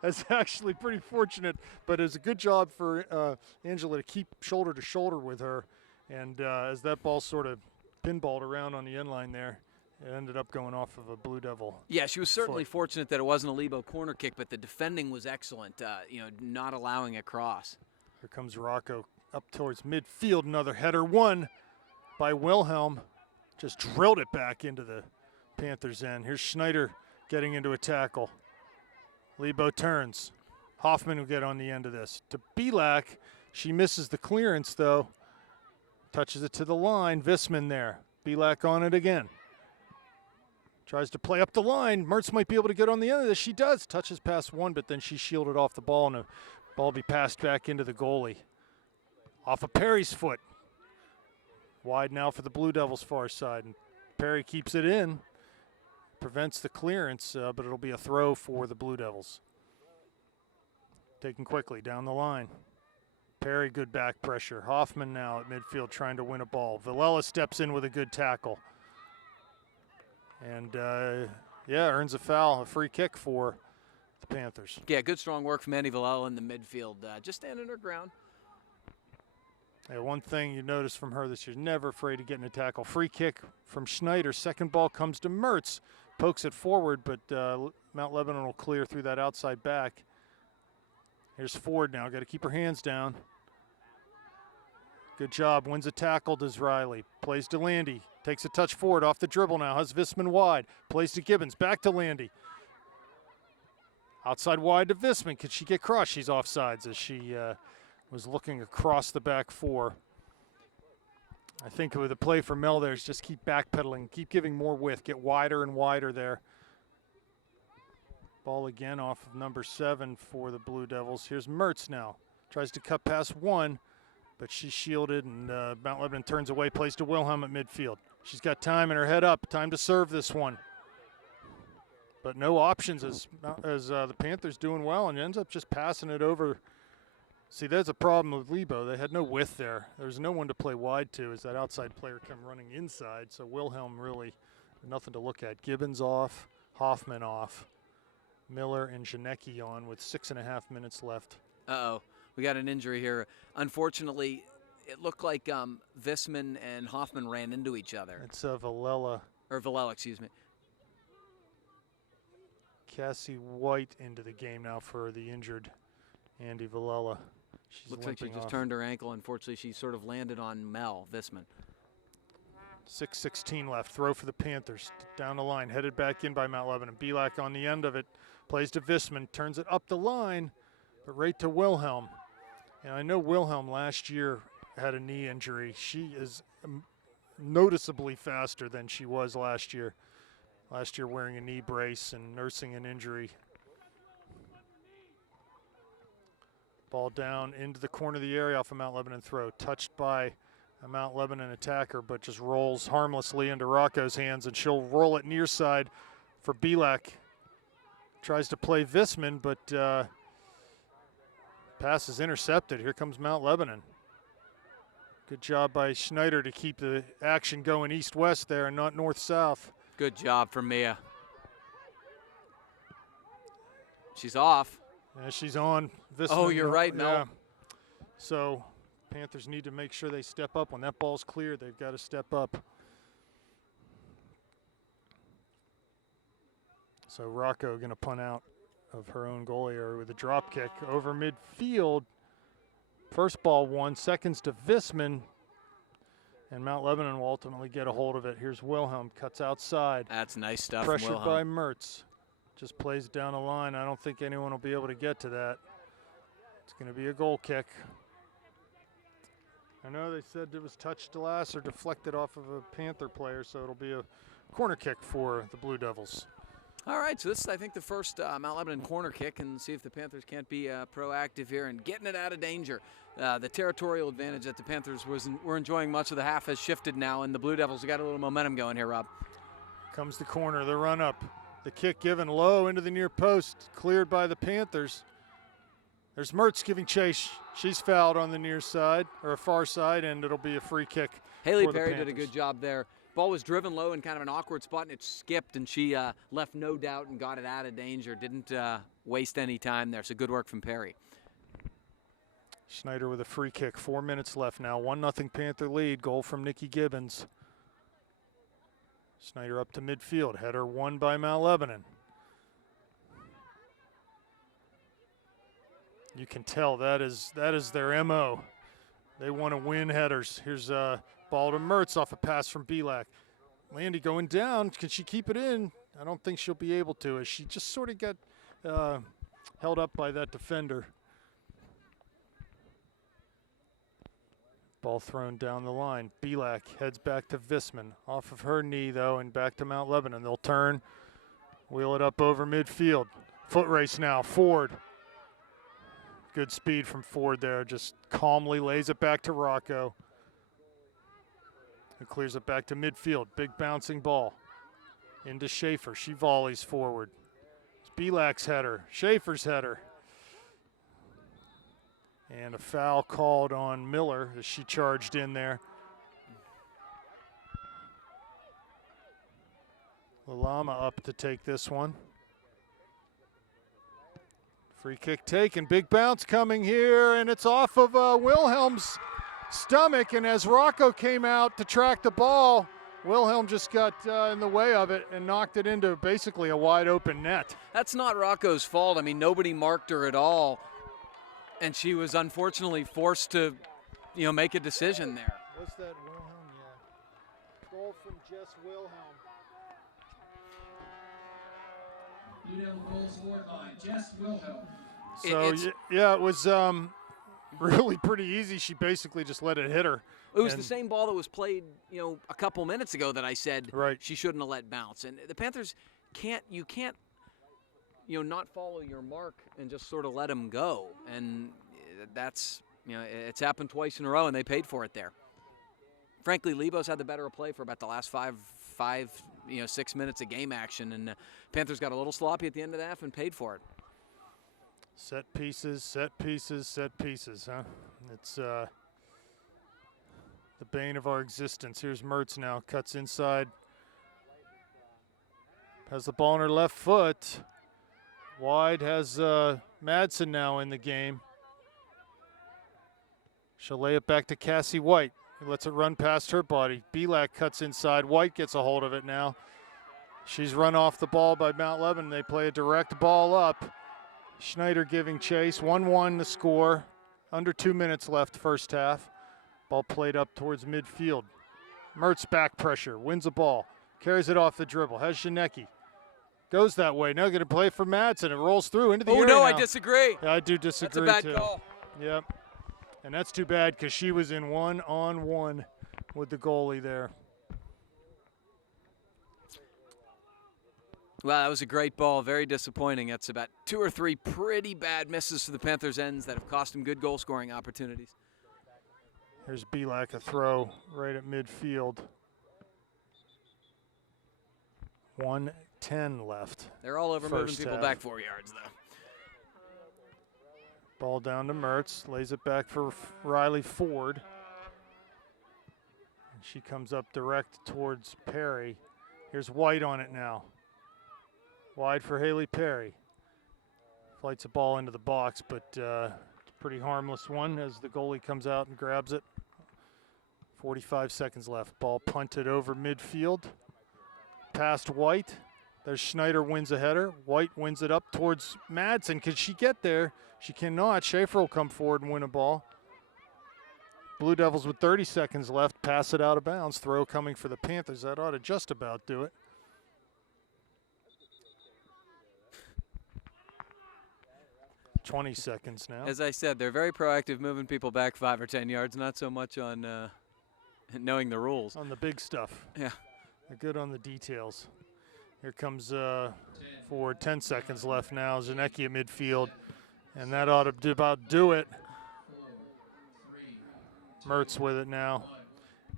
That's actually pretty fortunate, but it's a good job for Angela to keep shoulder to shoulder with her. And as that ball sort of pinballed around on the end line there, it ended up going off of a Blue Devil. Yeah, she was certainly fortunate that it wasn't a Lebo corner kick, but the defending was excellent, not allowing a cross. Here comes Rocco up towards midfield. Another header won by Wilhelm. Just drilled it back into the Panthers' end. Here's Schneider getting into a tackle. Lebo turns. Hoffman will get on the end of this. To Belak, she misses the clearance though. Touches it to the line. Visman there. Belak on it again. Tries to play up the line. Mertz might be able to get on the end of this. She does. Touches past one, but then she shielded off the ball, and the ball be passed back into the goalie. Off of Perry's foot. Wide now for the Blue Devils' far side. And Perry keeps it in. Prevents the clearance, but it'll be a throw for the Blue Devils. Taken quickly down the line. Perry, good back pressure. Hoffman now at midfield trying to win a ball. Villela steps in with a good tackle. And, earns a foul, a free kick for the Panthers. Yeah, good strong work from Andy Villela in the midfield. Just standing her ground. Yeah, one thing you notice from her this year, never afraid of getting a tackle. Free kick from Schneider. Second ball comes to Mertz. Pokes it forward, but Mount Lebanon will clear through that outside back. Here's Ford now. Got to keep her hands down. Good job. Wins a tackle, does Riley. Plays to Landy. Takes a touch forward off the dribble now. Has Visman wide. Plays to Gibbons. Back to Landy. Outside wide to Visman. Could she get crushed? She's offsides as she was looking across the back four. I think with the play for Mel there is just keep backpedaling. Keep giving more width. Get wider and wider there. Ball again off of number 7 for the Blue Devils. Here's Mertz now. Tries to cut past one, but she's shielded, and Mount Lebanon turns away, plays to Wilhelm at midfield. She's got time and her head up. Time to serve this one. But no options as the Panthers doing well, and ends up just passing it over. See, there's a problem with Lebo. They had no width there. There's no one to play wide to as that outside player come running inside. So Wilhelm really nothing to look at. Gibbons off, Hoffman off. Miller and Janecki on with 6.5 minutes left. Uh-oh. We got an injury here. Unfortunately, it looked like Visman and Hoffman ran into each other. It's Villela. Or Villela, excuse me. Cassie White into the game now for the injured Andy Villela. She's Looks like she just off. turned her ankle. Unfortunately, she sort of landed on Mel Visman. 6:16 left. Throw for the Panthers. Down the line. Headed back in by Mount Lebanon. Belak on the end of it. Plays to Visman. Turns it up the line, but right to Wilhelm. And I know Wilhelm last year had a knee injury. She is noticeably faster than she was last year. Last year wearing a knee brace and nursing an injury. Ball down into the corner of the area off a Mount Lebanon throw. Touched by a Mount Lebanon attacker, but just rolls harmlessly into Rocco's hands, and she'll roll it near side for Belak. Tries to play Visman, but pass is intercepted. Here comes Mount Lebanon. Good job by Schneider to keep the action going east-west there and not north-south. Good job from Mia. She's off. Yeah, she's on. Visman, Oh, you're right, Mel. Yeah. So Panthers need to make sure they step up. When that ball's clear, they've got to step up. So Rocco going to punt out of her own goal area with a drop kick over midfield. First ball 1, seconds to Visman. And Mount Lebanon will ultimately get a hold of it. Here's Wilhelm, cuts outside. That's nice stuff. Pressured from by Wilhelm. Mertz. Just plays down the line. I don't think anyone will be able to get to that. It's going to be a goal kick. I know they said it was touched last or deflected off of a Panther player, so it'll be a corner kick for the Blue Devils. All right, so this is, I think, the first Mount Lebanon corner kick, and see if the Panthers can't be proactive here and getting it out of danger. The territorial advantage that the Panthers were enjoying much of the half has shifted now, and the Blue Devils have got a little momentum going here, Rob. Comes the corner, the run up. The kick given low into the near post, cleared by the Panthers. There's Mertz giving chase. She's fouled on the near side, or far side, and it'll be a free kick. Haley for the Perry did a Panthers. good job there. Ball was driven low in kind of an awkward spot, and it skipped, and she left no doubt and got it out of danger. Didn't waste any time there, so good work from Perry. Schneider with a free kick. 4 minutes left now. 1-0 Panther lead. Goal from Nikki Gibbons. Schneider up to midfield. Header won by Mount Lebanon. You can tell that is their MO. They want to win headers. Here's ball to Mertz off a pass from Belak. Landy going down. Can she keep it in? I don't think she'll be able to, as she just sort of got held up by that defender. Ball thrown down the line. Belak heads back to Visman. Off of her knee, though, and back to Mount Lebanon. They'll turn, wheel it up over midfield. Foot race now. Ford. Good speed from Ford there. Just calmly lays it back to Rocco. Who clears it back to midfield. Big bouncing ball. Into Schaefer. She volleys forward. It's Belak's header. Schaefer's header. And a foul called on Miller as she charged in there. Lalama up to take this one. Free kick taken, big bounce coming here, and it's off of Wilhelm's stomach, and as Rocco came out to track the ball, Wilhelm just got in the way of it and knocked it into basically a wide open net. That's not Rocco's fault. I mean, nobody marked her at all, and she was unfortunately forced to, make a decision there. What's that, Wilhelm? Yeah. Goal from Jess Wilhelm. Blue Devil goal scored by Jess Wilhelm. So, yeah, it was really pretty easy. She basically just let it hit her. It was the same ball that was played, a couple minutes ago that I said she shouldn't have let bounce. And the Panthers can't not follow your mark and just sort of let them go. And that's, it's happened twice in a row, and they paid for it there. Frankly, Lebos had the better of play for about the last 6 minutes of game action, and Panthers got a little sloppy at the end of the half and paid for it. Set pieces, set pieces, set pieces, huh? It's the bane of our existence. Here's Mertz now, cuts inside. Has the ball on her left foot. Wide has Madsen now in the game. She'll lay it back to Cassie White. He lets it run past her body. Belak cuts inside. White gets a hold of it now. She's run off the ball by Mount Lebanon. They play a direct ball up. Schneider giving chase. 1-1 the score. Under 2 minutes left first half. Ball played up towards midfield. Mertz back pressure. Wins the ball. Carries it off the dribble. Has Janecki. Goes that way. Now going to play for Madsen. It rolls through into the area Oh, no, now. I disagree. Yeah, I do disagree, That's a too. bad call. Yep. And that's too bad because she was in 1-on-1 with the goalie there. Well, that was a great ball. Very disappointing. That's about 2 or 3 pretty bad misses for the Panthers ends that have cost them good goal scoring opportunities. Here's Belak, a throw right at midfield. 1:10 left. They're all over moving First people half. back 4 yards, though. Ball down to Mertz, lays it back for Riley Ford. And she comes up direct towards Perry. Here's White on it now. Wide for Haley Perry. Flights a ball into the box, but it's a pretty harmless one as the goalie comes out and grabs it. 45 seconds left. Ball punted over midfield. Past White. There's Schneider wins a header. White wins it up towards Madsen. Can she get there? She cannot. Schaefer will come forward and win a ball. Blue Devils with 30 seconds left. Pass it out of bounds. Throw coming for the Panthers. That ought to just about do it. .20 seconds now. As I said, they're very proactive moving people back 5 or 10 yards, not so much on knowing the rules. On the big stuff. Yeah. They're good on the details. Here comes for 10 seconds left now. Zanecki at midfield. And that ought to about do it. Mertz with it now.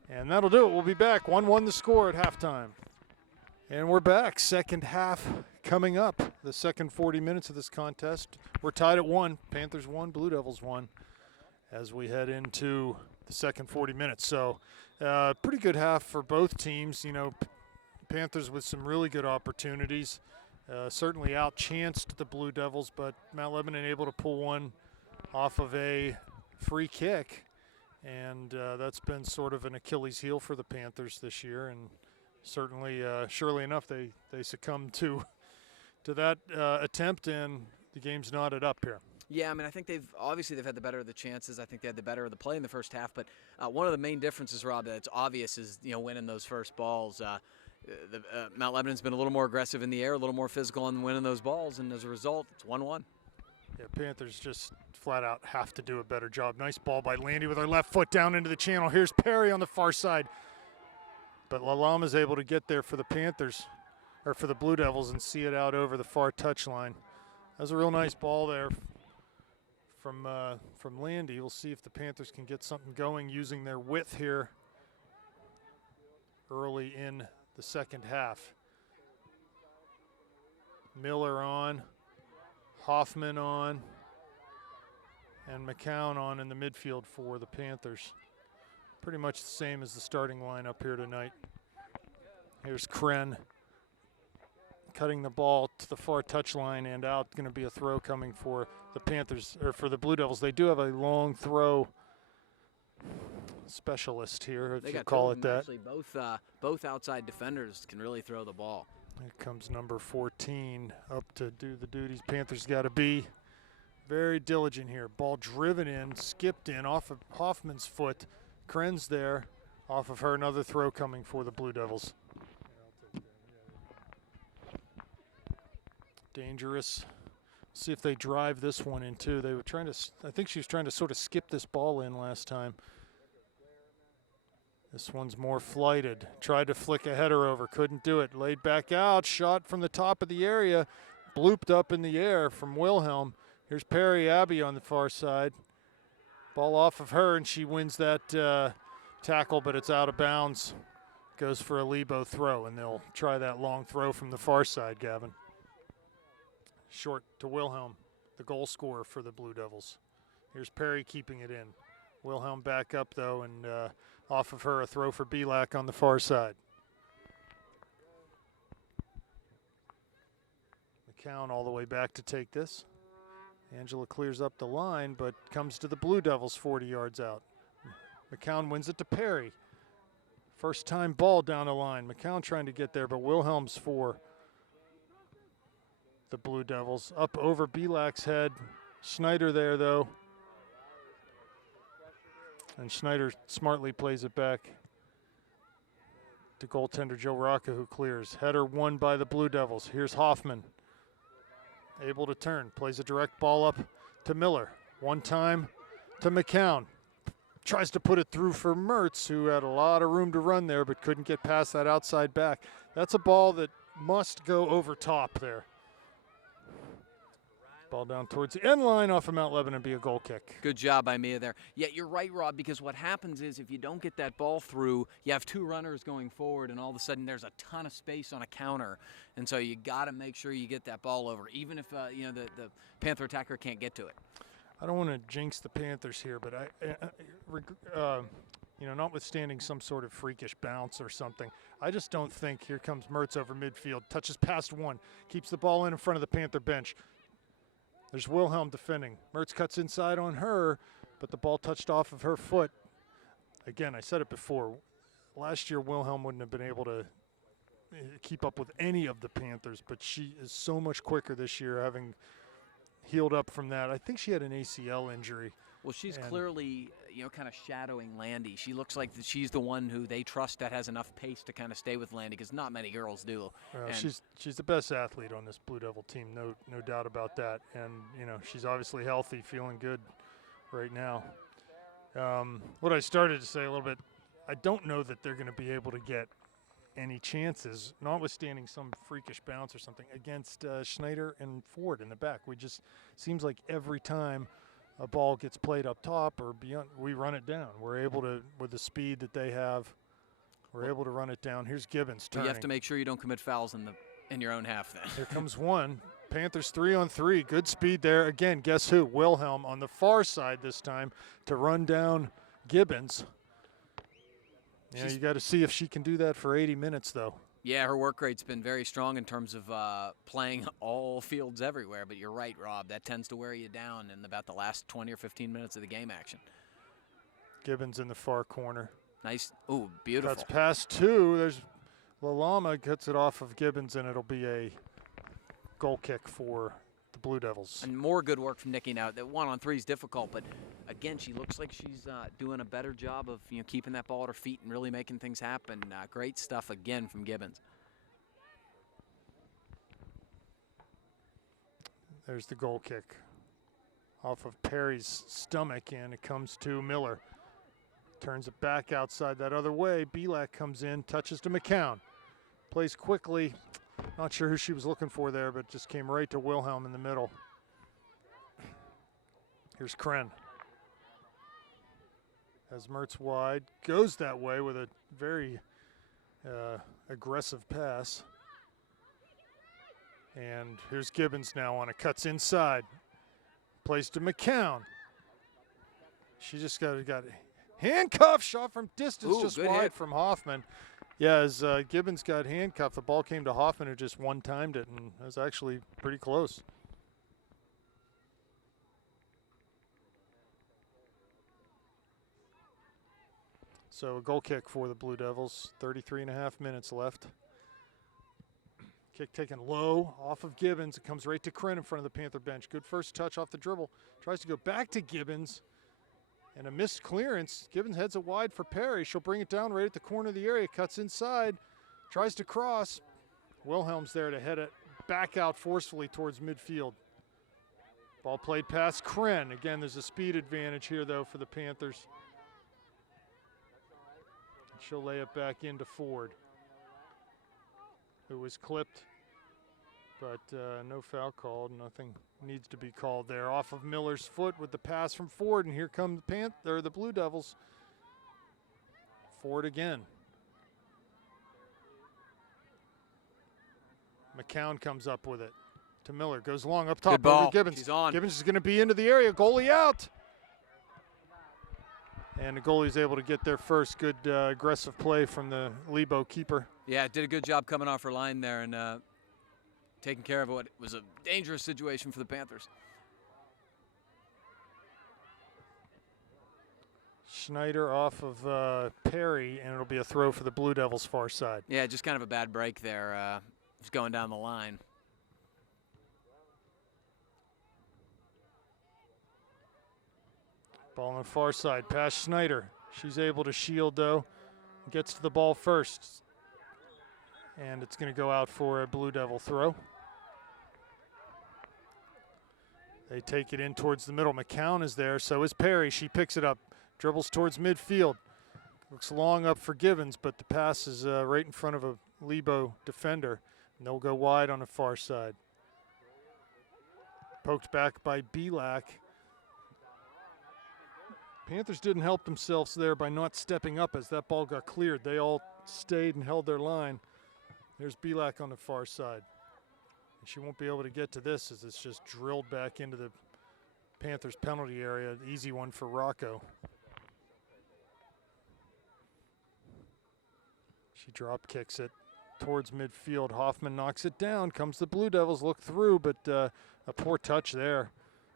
And that'll do it. We'll be back. 1-1 the score at halftime. And we're back. Second half coming up. The second 40 minutes of this contest. We're tied at 1. Panthers 1, Blue Devils 1 as we head into the second 40 minutes. So pretty good half for both teams. You know, Panthers with some really good opportunities. Certainly outchanced the Blue Devils, but Mount Lebanon able to pull one off of a free kick. And that's been sort of an Achilles heel for the Panthers this year. And certainly, surely enough, they succumbed to that attempt, and the game's knotted up here. Yeah, I mean, I think they've had the better of the chances. I think they had the better of the play in the first half. But one of the main differences, Rob, that's obvious is, you know, winning those first balls. Mount Lebanon's been a little more aggressive in the air, a little more physical in winning those balls, and as a result, it's 1-1. Yeah, Panthers just flat out have to do a better job. Nice ball by Landy with her left foot down into the channel. Here's Perry on the far side. But Lalama's able to get there for the Panthers, or for the Blue Devils, and see it out over the far touchline. That was a real nice ball there from Landy. We'll see if the Panthers can get something going using their width here early in the second half. Miller on, Hoffman on, and McCown on in the midfield for the Panthers. Pretty much the same as the starting lineup here tonight. Here's Kren cutting the ball to the far touchline and out. Going to be a throw coming for the Panthers, or for the Blue Devils. They do have a long throw specialist here, if you call it that. Actually, both outside defenders can really throw the ball. Here comes number 14 up to do the duties. Panthers got to be very diligent here. Ball driven in, skipped in off of Hoffman's foot. Kren's there. Off of her, another throw coming for the Blue Devils. Dangerous. See if they drive this one in too. They were trying to, I think she was trying to sort of skip this ball in last time. This one's more flighted. Tried to flick a header over, couldn't do it. Laid back out, shot from the top of the area, blooped up in the air from Wilhelm. Here's Perry Abbey on the far side. Ball off of her, and she wins that tackle, but it's out of bounds. Goes for a Lebo throw, and they'll try that long throw from the far side, Gavin. Short to Wilhelm, the goal scorer for the Blue Devils. Here's Perry keeping it in. Wilhelm back up, though, and off of her, a throw for Belak on the far side. McCown all the way back to take this. Angela clears up the line, but comes to the Blue Devils 40 yards out. McCown wins it to Perry. First time ball down the line. McCown trying to get there, but Wilhelm's for the Blue Devils. Up over Belak's head. Schneider there, though. And Schneider smartly plays it back to goaltender Joe Rocca, who clears. Header won by the Blue Devils. Here's Hoffman. Able to turn. Plays a direct ball up to Miller. One time to McCown. Tries to put it through for Mertz, who had a lot of room to run there but couldn't get past that outside back. That's a ball that must go over top there. Ball down towards the end line off of Mount Lebanon, be a goal kick. Good job by Mia there. Yeah, you're right, Rob, because what happens is if you don't get that ball through, you have two runners going forward, and all of a sudden there's a ton of space on a counter. And so you got to make sure you get that ball over, even if the Panther attacker can't get to it. I don't want to jinx the Panthers here, but notwithstanding some sort of freakish bounce or something, I just don't think, here comes Mertz over midfield, touches past one, keeps the ball in front of the Panther bench. There's Wilhelm defending. Mertz cuts inside on her, but the ball touched off of her foot. Again, I said it before. Last year, Wilhelm wouldn't have been able to keep up with any of the Panthers, but she is so much quicker this year, having healed up from that. I think she had an ACL injury. Well, she's clearly, kind of shadowing Landy. She looks like she's the one who they trust that has enough pace to kind of stay with Landy, because not many girls do. She's the best athlete on this Blue Devil team, no doubt about that. And she's obviously healthy, feeling good right now. What I started to say a little bit, I don't know that they're going to be able to get any chances, notwithstanding some freakish bounce or something, against Schneider and Ford in the back. We just seems like every time a ball gets played up top or beyond, we run it down. We're able to, with the speed that they have, we're able to run it down. Here's Gibbons turning. You have to make sure you don't commit fouls in your own half then. Here comes one. Panthers 3-on-3. Good speed there. Again, guess who? Wilhelm on the far side this time to run down Gibbons. Yeah, you got to see if she can do that for 80 minutes, though. Yeah, her work rate's been very strong in terms of playing all fields everywhere. But you're right, Rob. That tends to wear you down in about the last 20 or 15 minutes of the game action. Gibbons in the far corner. Nice. Ooh, beautiful. That's past two. There's Lalama gets it off of Gibbons, and it'll be a goal kick for the Blue Devils. And more good work from Nikki now. That 1-on-3 is difficult, but again, she looks like she's doing a better job of keeping that ball at her feet and really making things happen. Great stuff again from Gibbons. There's the goal kick off of Perry's stomach, and it comes to Miller. Turns it back outside that other way. Belak comes in, touches to McCown. Plays quickly. Not sure who she was looking for there, but just came right to Wilhelm in the middle. Here's Kren. As Mertz wide, goes that way with a very aggressive pass. And here's Gibbons now on it, cuts inside. Plays to McCown. She just got handcuffed, shot from distance, just wide hit from Hoffman. Yeah, as Gibbons got handcuffed, the ball came to Hoffman, who just one-timed it, and it was actually pretty close. So a goal kick for the Blue Devils, 33.5 minutes left. Kick taken low off of Gibbons. It comes right to Kren in front of the Panther bench. Good first touch off the dribble. Tries to go back to Gibbons. And a missed clearance. Gibbons heads it wide for Perry. She'll bring it down right at the corner of the area. Cuts inside. Tries to cross. Wilhelm's there to head it back out forcefully towards midfield. Ball played past Kren. Again, there's a speed advantage here, though, for the Panthers. She'll lay it back into Ford, who was clipped, but no foul called. Nothing needs to be called there. Off of Miller's foot with the pass from Ford, and here come the Blue Devils. Ford again. McCown comes up with it to Miller. Goes long up top. Good ball. Over Gibbons. She's on. Gibbons is going to be into the area. Goalie out. And the goalie's able to get there first. Good aggressive play from the Lebo keeper. Yeah, did a good job coming off her line there and taking care of what was a dangerous situation for the Panthers. Schneider off of Perry, and it'll be a throw for the Blue Devils far side. Yeah, just kind of a bad break there. Just going down the line. Ball on the far side, past Schneider. She's able to shield, though. Gets to the ball first. And it's going to go out for a Blue Devil throw. They take it in towards the middle. McCown is there, so is Perry. She picks it up, dribbles towards midfield. Looks long up for Gibbons, but the pass is right in front of a Lebo defender. And they'll go wide on the far side. Poked back by Belak. Panthers didn't help themselves there by not stepping up as that ball got cleared. They all stayed and held their line. There's Belak on the far side. And she won't be able to get to this as it's just drilled back into the Panthers penalty area. An easy one for Rocco. She drop kicks it towards midfield. Hoffman knocks it down. Comes the Blue Devils, look through, but a poor touch there.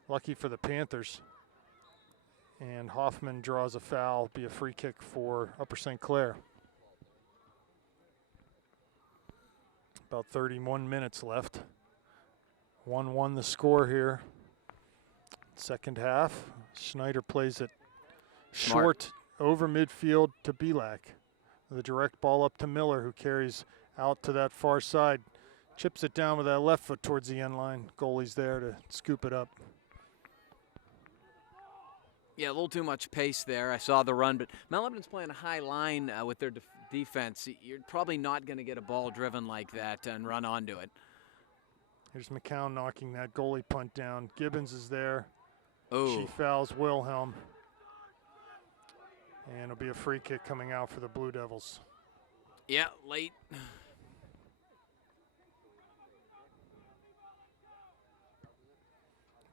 Lucky for the Panthers. And Hoffman draws a foul, be a free kick for Upper St. Clair. About 31 minutes left. 1-1 the score here. Second half. Schneider plays it short over midfield to Belak. The direct ball up to Miller, who carries out to that far side. Chips it down with that left foot towards the end line. Goalie's there to scoop it up. Yeah, a little too much pace there. I saw the run, but Mount Lebanon's playing a high line with their defense. You're probably not going to get a ball driven like that and run onto it. Here's McCown knocking that goalie punt down. Gibbons is there. Oh. She fouls Wilhelm. And it'll be a free kick coming out for the Blue Devils. Yeah, late.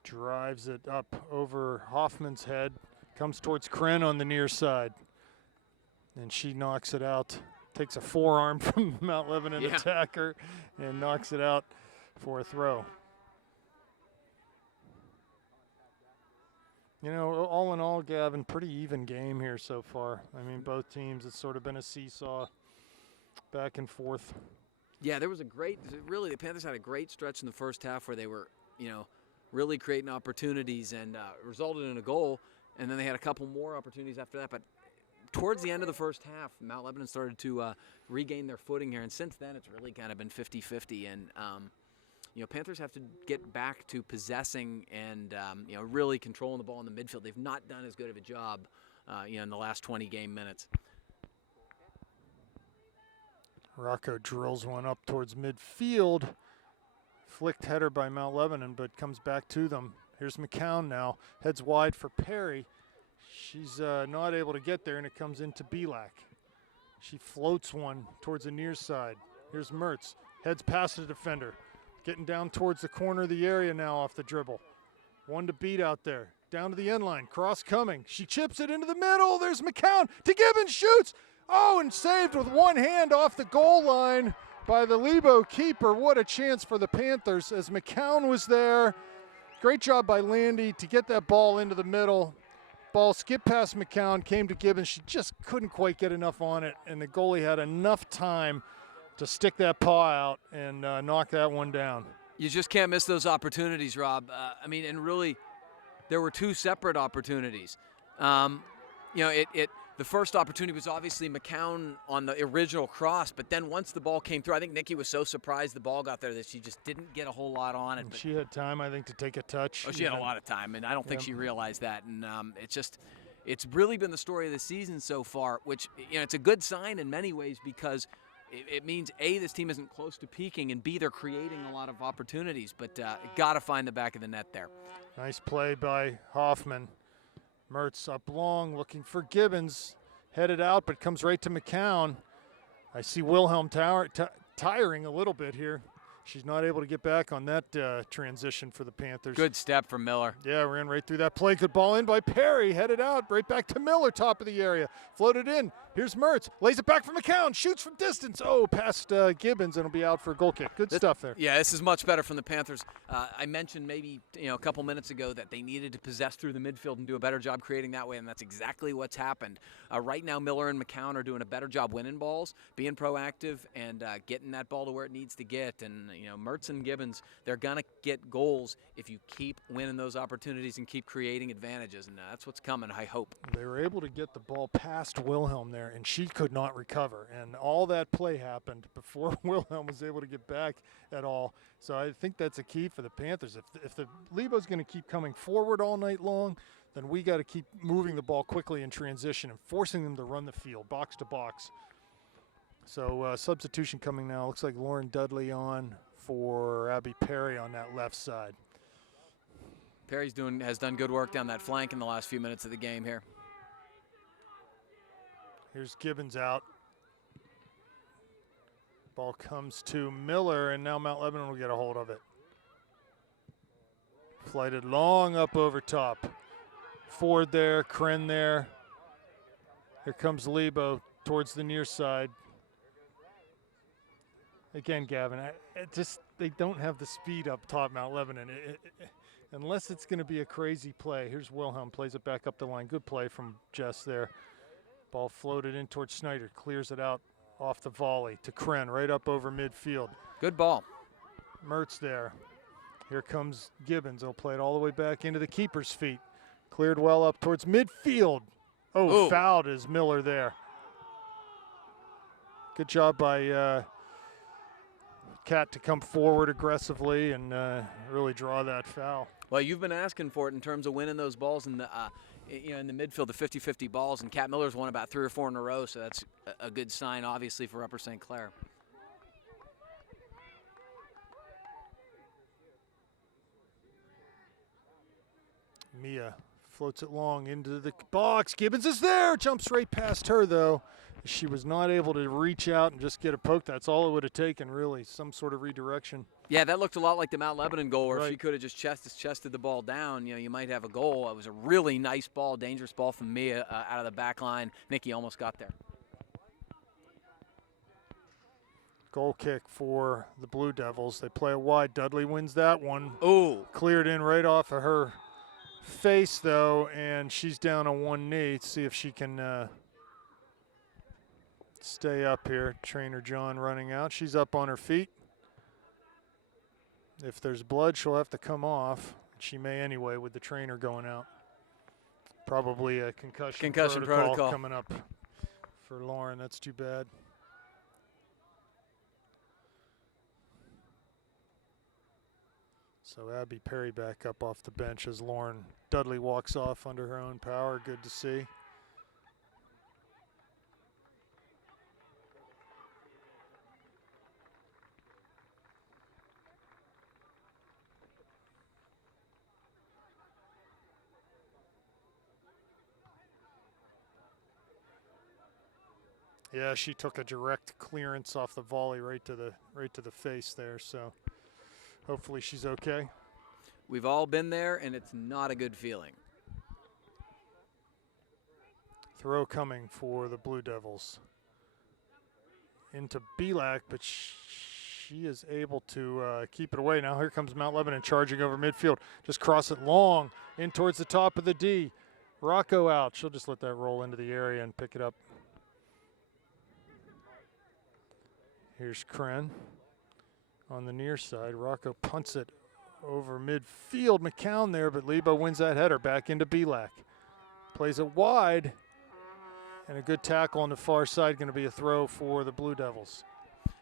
Drives it up over Hoffman's head. Comes towards Kren on the near side. And she knocks it out. Takes a forearm from the Mount Lebanon attacker and knocks it out for a throw. You know, all in all, Gavin, pretty even game here so far. I mean, both teams, it's sort of been a seesaw back and forth. Yeah, there was really, the Panthers had a great stretch in the first half where they were, really creating opportunities and resulted in a goal. And then they had a couple more opportunities after that. But towards the end of the first half, Mount Lebanon started to regain their footing here. And since then, it's really kind of been 50-50. And, Panthers have to get back to possessing and, really controlling the ball in the midfield. They've not done as good of a job, in the last 20 game minutes. Rocco drills one up towards midfield. Flicked header by Mount Lebanon, but comes back to them. Here's McCown now. Heads wide for Perry. She's not able to get there, and it comes into Belak. She floats one towards the near side. Here's Mertz. Heads past the defender. Getting down towards the corner of the area now off the dribble. One to beat out there. Down to the end line. Cross coming. She chips it into the middle. There's McCown. To Gibbons. Shoots. Oh, and saved with one hand off the goal line by the Lebo keeper. What a chance for the Panthers as McCown was there. Great job by Landy to get that ball into the middle. Ball skipped past McCown, came to Gibbons. She just couldn't quite get enough on it, and the goalie had enough time to stick that paw out and knock that one down. You just can't miss those opportunities, Rob. And really, there were two separate opportunities. The first opportunity was obviously McCown on the original cross, but then once the ball came through, I think Nikki was so surprised the ball got there that she just didn't get a whole lot on it. She had time, I think, to take a touch. Oh, she had a lot of time, and I don't think she realized that. And it's really been the story of the season so far, which, it's a good sign in many ways because it means, A, this team isn't close to peaking, and B, they're creating a lot of opportunities, but got to find the back of the net there. Nice play by Hoffman. Mertz up long, looking for Gibbons. Headed out, but comes right to McCown. I see Wilhelm tiring a little bit here. She's not able to get back on that transition for the Panthers. Good step from Miller. Yeah, ran right through that play. Good ball in by Perry. Headed out, right back to Miller, top of the area. Floated in. Here's Mertz. Lays it back for McCown. Shoots from distance. Oh, past Gibbons, and it'll be out for a goal kick. Good stuff there. Yeah, this is much better from the Panthers. I mentioned maybe a couple minutes ago that they needed to possess through the midfield and do a better job creating that way, and that's exactly what's happened. Right now, Miller and McCown are doing a better job winning balls, being proactive, and getting that ball to where it needs to get. And Mertz and Gibbons, they're gonna get goals if you keep winning those opportunities and keep creating advantages, and that's what's coming, I hope. They were able to get the ball past Wilhelm there, and she could not recover. And all that play happened before Wilhelm was able to get back at all. So I think that's a key for the Panthers. If the Lebo's going to keep coming forward all night long, then we got to keep moving the ball quickly in transition and forcing them to run the field, box to box. So substitution coming now. Looks like Lauren Dudley on for Abby Perry on that left side. Perry's has done good work down that flank in the last few minutes of the game here. Here's Gibbons out. Ball comes to Miller, and now Mount Lebanon will get a hold of it. Flighted long up over top. Ford there, Kren there. Here comes Lebo towards the near side. Again, Gavin, they don't have the speed up top, Mount Lebanon. Unless it's going to be a crazy play. Here's Wilhelm, plays it back up the line. Good play from Jess there. Ball floated in towards Snyder, clears it out off the volley to Kren, right up over midfield. Good ball. Mertz there. Here comes Gibbons. He'll play it all the way back into the keeper's feet. Cleared well up towards midfield. Oh, fouled is Miller there. Good job by Kat to come forward aggressively and really draw that foul. Well, you've been asking for it in terms of winning those balls in the in the midfield, the 50-50 balls, and Kat Miller's won about 3 or 4 in a row, so that's a good sign, obviously, for Upper St. Clair. Mia floats it long into the box. Gibbons is there. Jumps right past her, though. She was not able to reach out and just get a poke. That's all it would have taken, really, some sort of redirection. Yeah, that looked a lot like the Mount Lebanon goal where if she could have just chested the ball down, you might have a goal. It was a really nice ball, dangerous ball from Mia out of the back line. Nikki almost got there. Goal kick for the Blue Devils. They play it wide. Dudley wins that one. Oh, cleared in right off of her face, though, and she's down on one knee. See if she can stay up here. Trainer John running out. She's up on her feet. If there's blood, she'll have to come off. She may anyway with the trainer going out. Probably a concussion protocol coming up for Lauren. That's too bad. So Abby Perry back up off the bench as Lauren Dudley walks off under her own power. Good to see. Yeah, she took a direct clearance off the volley right to the face there. So hopefully she's okay. We've all been there, and it's not a good feeling. Throw coming for the Blue Devils. Into Belak, but she is able to keep it away. Now here comes Mount Lebanon charging over midfield. Just cross it long in towards the top of the D. Rocco out. She'll just let that roll into the area and pick it up. Here's Kren on the near side. Rocco punts it over midfield. McCown there, but Lebo wins that header back into Belak. Plays it wide, and a good tackle on the far side. Going to be a throw for the Blue Devils.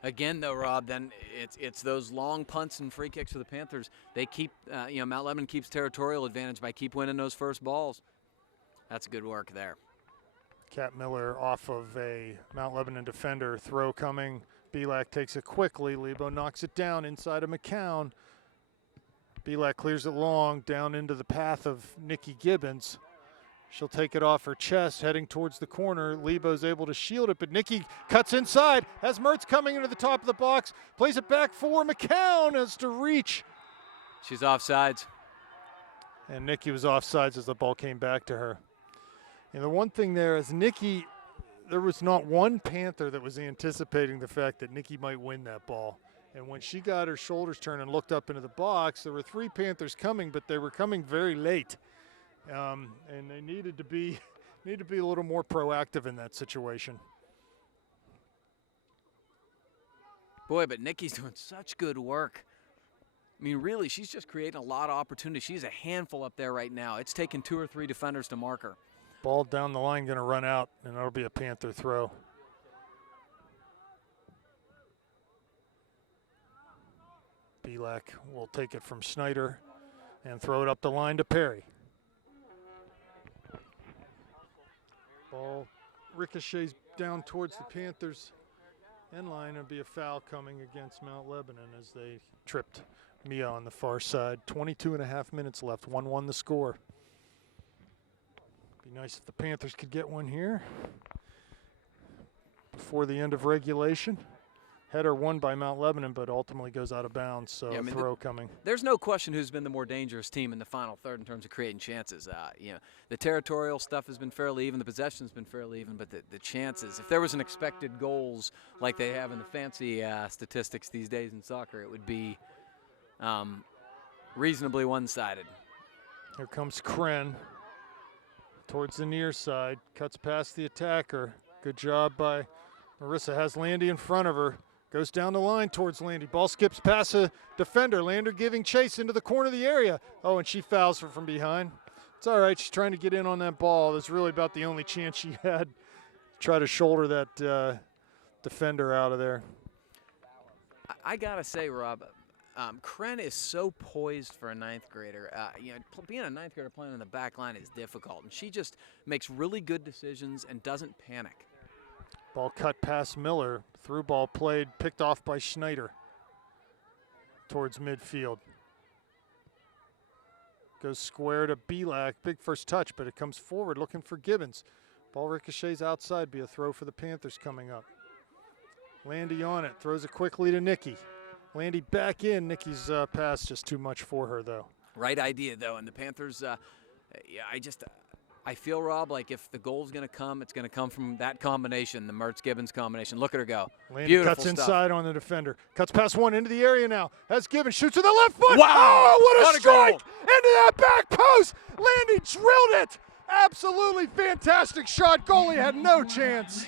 Again, though, Rob, then it's those long punts and free kicks for the Panthers. They keep, Mount Lebanon keeps territorial advantage by keep winning those first balls. That's good work there. Kat Miller off of a Mount Lebanon defender. Throw coming. Belak takes it quickly. Lebo knocks it down inside of McCown. Belak clears it long down into the path of Nikki Gibbons. She'll take it off her chest, heading towards the corner. Lebo's able to shield it, but Nikki cuts inside. Has Mertz coming into the top of the box. Plays it back for McCown as to reach. She's offsides. And Nikki was offsides as the ball came back to her. And the one thing there is Nikki, there was not one Panther that was anticipating the fact that Nikki might win that ball. And when she got her shoulders turned and looked up into the box, there were 3 Panthers coming, but they were coming very late. And they needed to be a little more proactive in that situation. Boy, but Nikki's doing such good work. I mean, really, she's just creating a lot of opportunities. She's a handful up there right now. It's taken 2 or 3 defenders to mark her. Ball down the line, going to run out, and that'll be a Panther throw. Belak will take it from Snyder and throw it up the line to Perry. Ball ricochets down towards the Panthers end line. It'll be a foul coming against Mount Lebanon as they tripped Mia on the far side. 22.5 minutes left. 1-1 the score. Be nice if the Panthers could get one here before the end of regulation. Header won by Mount Lebanon, but ultimately goes out of bounds, so Yeah, I mean, throw coming. There's no question who's been the more dangerous team in the final third in terms of creating chances. The territorial stuff has been fairly even, the possession's been fairly even, but the chances, if there was an expected goals like they have in the fancy statistics these days in soccer, it would be reasonably one-sided. Here comes Kren towards the near side, cuts past the attacker. Good job by Marissa, has Landy in front of her. Goes down the line towards Landy. Ball skips past a defender. Lander giving chase into the corner of the area. Oh, and she fouls her from behind. It's all right. She's trying to get in on that ball. That's really about the only chance she had. Try to shoulder that defender out of there. I got to say, Rob, Kren is so poised for a ninth grader. Being a ninth grader playing on the back line is difficult, and she just makes really good decisions and doesn't panic. Ball cut past Miller. Through ball played, picked off by Schneider towards midfield. Goes square to Belak. Big first touch, but it comes forward looking for Gibbons. Ball ricochets outside. Be a throw for the Panthers coming up. Landy on it. Throws it quickly to Nikki. Landy back in. Nikki's pass just too much for her, though. Right idea, though. And the Panthers, I feel, Rob, like if the goal's going to come, it's going to come from that combination, the Mertz-Gibbons combination. Look at her go. Landy Beautiful cuts stuff. Inside on the defender. Cuts past one into the area now. Has Gibbons. Shoots with the left foot. Wow. Oh, what a strike. Goal. Into that back post. Landy drilled it. Absolutely fantastic shot. Goalie had no chance.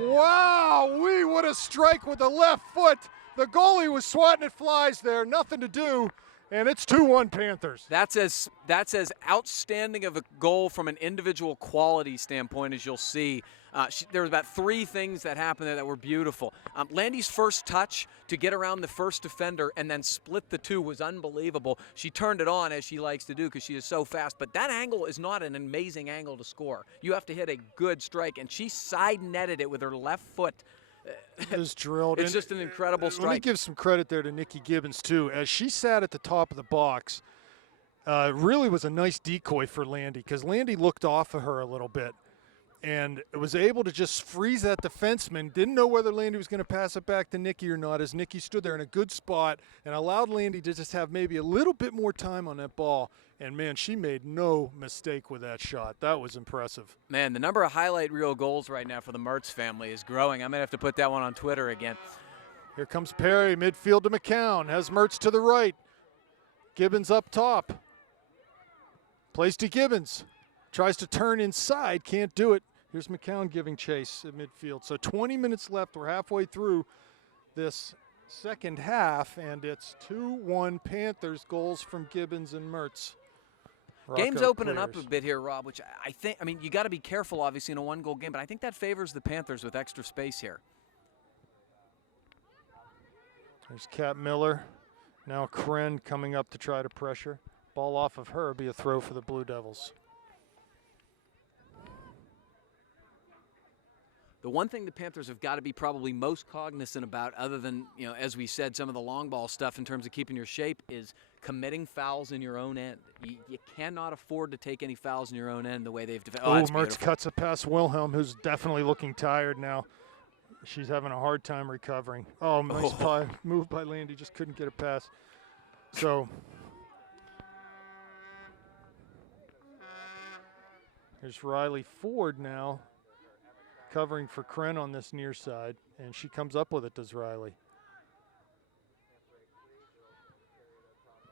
Wow, what a strike with the left foot. The goalie was swatting at flies there. Nothing to do. And it's 2-1 Panthers. That's as outstanding of a goal from an individual quality standpoint as you'll see. There were about three things that happened there that were beautiful. Landy's first touch to get around the first defender and then split the two was unbelievable. She turned it on, as she likes to do, because she is so fast. But that angle is not an amazing angle to score. You have to hit a good strike, and she side-netted it with her left foot. Is drilled. It's just an incredible strike. Let me give some credit there to Nikki Gibbons, too. As she sat at the top of the box, really was a nice decoy for Landy, because Landy looked off of her a little bit and was able to just freeze that defenseman. Didn't know whether Landy was going to pass it back to Nikki or not, as Nikki stood there in a good spot and allowed Landy to just have maybe a little bit more time on that ball. And, man, she made no mistake with that shot. That was impressive. Man, the number of highlight reel goals right now for the Mertz family is growing. I'm going to have to put that one on Twitter again. Here comes Perry, midfield to McCown. Has Mertz to the right. Gibbons up top. Plays to Gibbons. Tries to turn inside. Can't do it. Here's McCown giving chase at midfield. So 20 minutes left. We're halfway through this second half, and it's 2-1 Panthers. Goals from Gibbons and Mertz. Game's Rocco opening clears. up a bit here, Rob, which I mean, you got to be careful, obviously, in a one-goal game, but I think that favors the Panthers with extra space here. There's Kat Miller. Now Kren coming up to try to pressure. Ball off of her, be a throw for the Blue Devils. The one thing the Panthers have got to be probably most cognizant about, other than, as we said, some of the long ball stuff in terms of keeping your shape, is committing fouls in your own end. You cannot afford to take any fouls in your own end the way they've defended. Oh, Mertz cuts it past Wilhelm, who's definitely looking tired now. She's having a hard time recovering. Oh, nice move by Landy, just couldn't get it past. So here's Riley Ford now, covering for Kren on this near side, and she comes up with it, does Riley.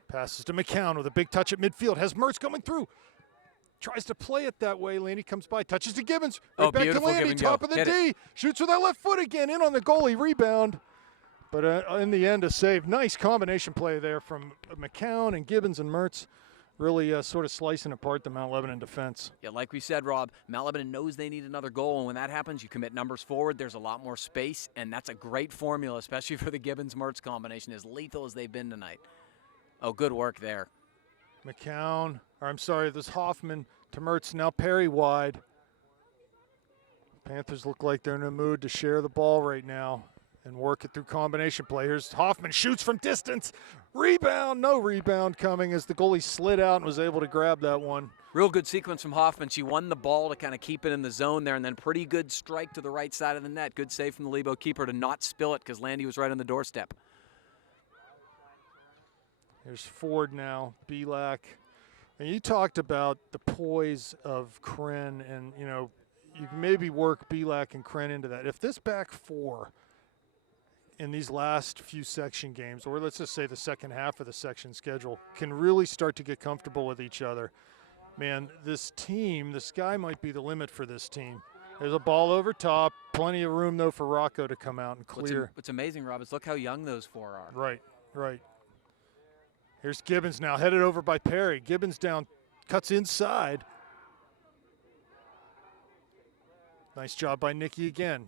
Passes to McCown with a big touch at midfield. Has Mertz coming through. Tries to play it that way. Landy comes by, touches to Gibbons. Right back to Landy, top of the D. Shoots with that left foot again, in on the goalie, rebound. But in the end, a save. Nice combination play there from McCown and Gibbons and Mertz. Really sort of slicing apart the Mount Lebanon defense. Yeah, like we said, Rob, Mount Lebanon knows they need another goal, and when that happens, you commit numbers forward. There's a lot more space, and that's a great formula, especially for the Gibbons-Mertz combination, as lethal as they've been tonight. Oh, good work there. McCown, or I'm sorry, this Hoffman to Mertz. Now Perry wide. Panthers look like they're in a mood to share the ball right now and work it through combination play. Here's Hoffman, shoots from distance. Rebound, no rebound coming as the goalie slid out and was able to grab that one. Real good sequence from Hoffman. She won the ball to kind of keep it in the zone there, and then pretty good strike to the right side of the net. Good save from the Lebo keeper to not spill it because Landy was right on the doorstep. Here's Ford now, Belak. And you talked about the poise of Kren, and, you know, you can maybe work Belak and Kren into that. If this back four in these last few section games, or let's just say the second half of the section schedule, can really start to get comfortable with each other, man, this team, the sky might be the limit for this team. There's a ball over top, plenty of room, though, for Rocco to come out and clear. What's amazing, Rob, is look how young those four are. Right, right. Here's Gibbons now, headed over by Perry. Gibbons down, cuts inside. Nice job by Nikki again.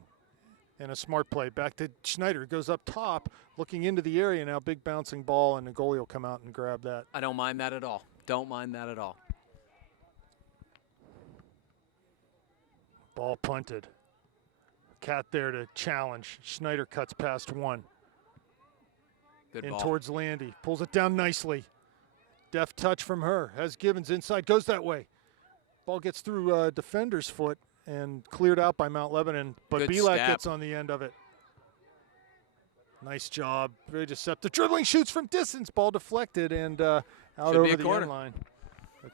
And a smart play. Back to Schneider, goes up top, looking into the area now. Big bouncing ball, and the goalie will come out and grab that. I don't mind that at all. Don't mind that at all. Ball punted. Cat there to challenge. Schneider cuts past one. Good in ball. Towards Landy. Pulls it down nicely. Deft touch from her. Has Gibbons inside. Goes that way. Ball gets through defender's foot and cleared out by Mount Lebanon. But Good Belak stab. gets on the end of it. Nice job. Very deceptive. Dribbling, shoots from distance. Ball deflected and out Should be over a the corner. end line.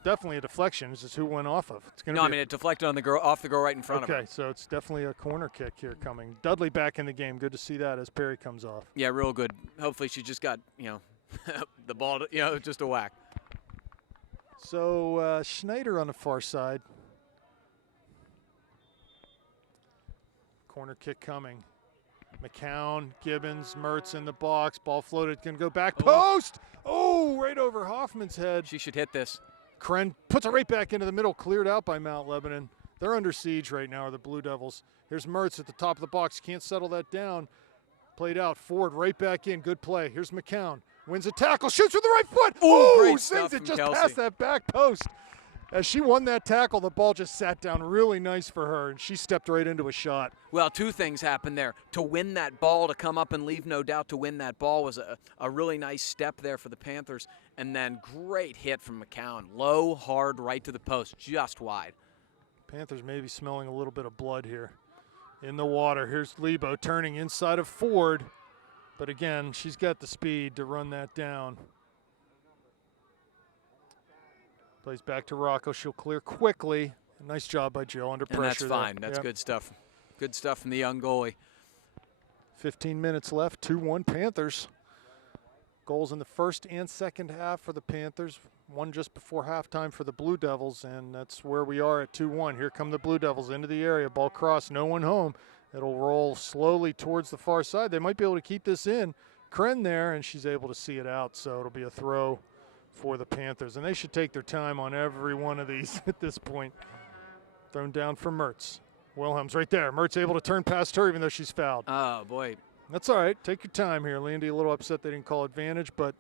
Definitely a deflection. This is who went off of. It's gonna No, be I mean it deflected on the girl, off the girl right in front of her. okay, so it's definitely a corner kick here coming. Dudley back in the game. Good to see that as Perry comes off. Yeah, real good. Hopefully she just got, the ball, just a whack. So Schneider on the far side. Corner kick coming. McCown, Gibbons, Mertz in the box. Ball floated, can go back post. Oh, right over Hoffman's head. She should hit this. Kren puts it right back into the middle, cleared out by Mount Lebanon. They're under siege right now, are the Blue Devils. Here's Mertz at the top of the box, can't settle that down. Played out, Ford right back in, good play. Here's McCown, wins a tackle, shoots with the right foot. Ooh, great Sings stuff it from just Kelsey. past that back post. As she won that tackle, the ball just sat down really nice for her, and she stepped right into a shot. Well, two things happened there. To win that ball, to come up and leave no doubt to win that ball was a really nice step there for the Panthers. And then great hit from McCown. Low, hard, right to the post, just wide. Panthers maybe smelling a little bit of blood here. In the water, here's Lebo turning inside of Ford. But again, she's got the speed to run that down. Plays back to Rocco. She'll clear quickly. Nice job by Jill under pressure. And that's fine. There. That's Yep. good stuff. Good stuff from the young goalie. 15 minutes left, 2-1 Panthers. Goals in the first and second half for the Panthers. One just before halftime for the Blue Devils, and that's where we are at 2-1. Here come the Blue Devils into the area. Ball cross, no one home. It'll roll slowly towards the far side. They might be able to keep this in. Kren there, and she's able to see it out, so it'll be a throw for the Panthers. And they should take their time on every one of these at this point. Thrown down for Mertz. Wilhelm's right there. Mertz able to turn past her even though she's fouled. Oh, boy. That's all right. Take your time here. Landy a little upset they didn't call advantage, but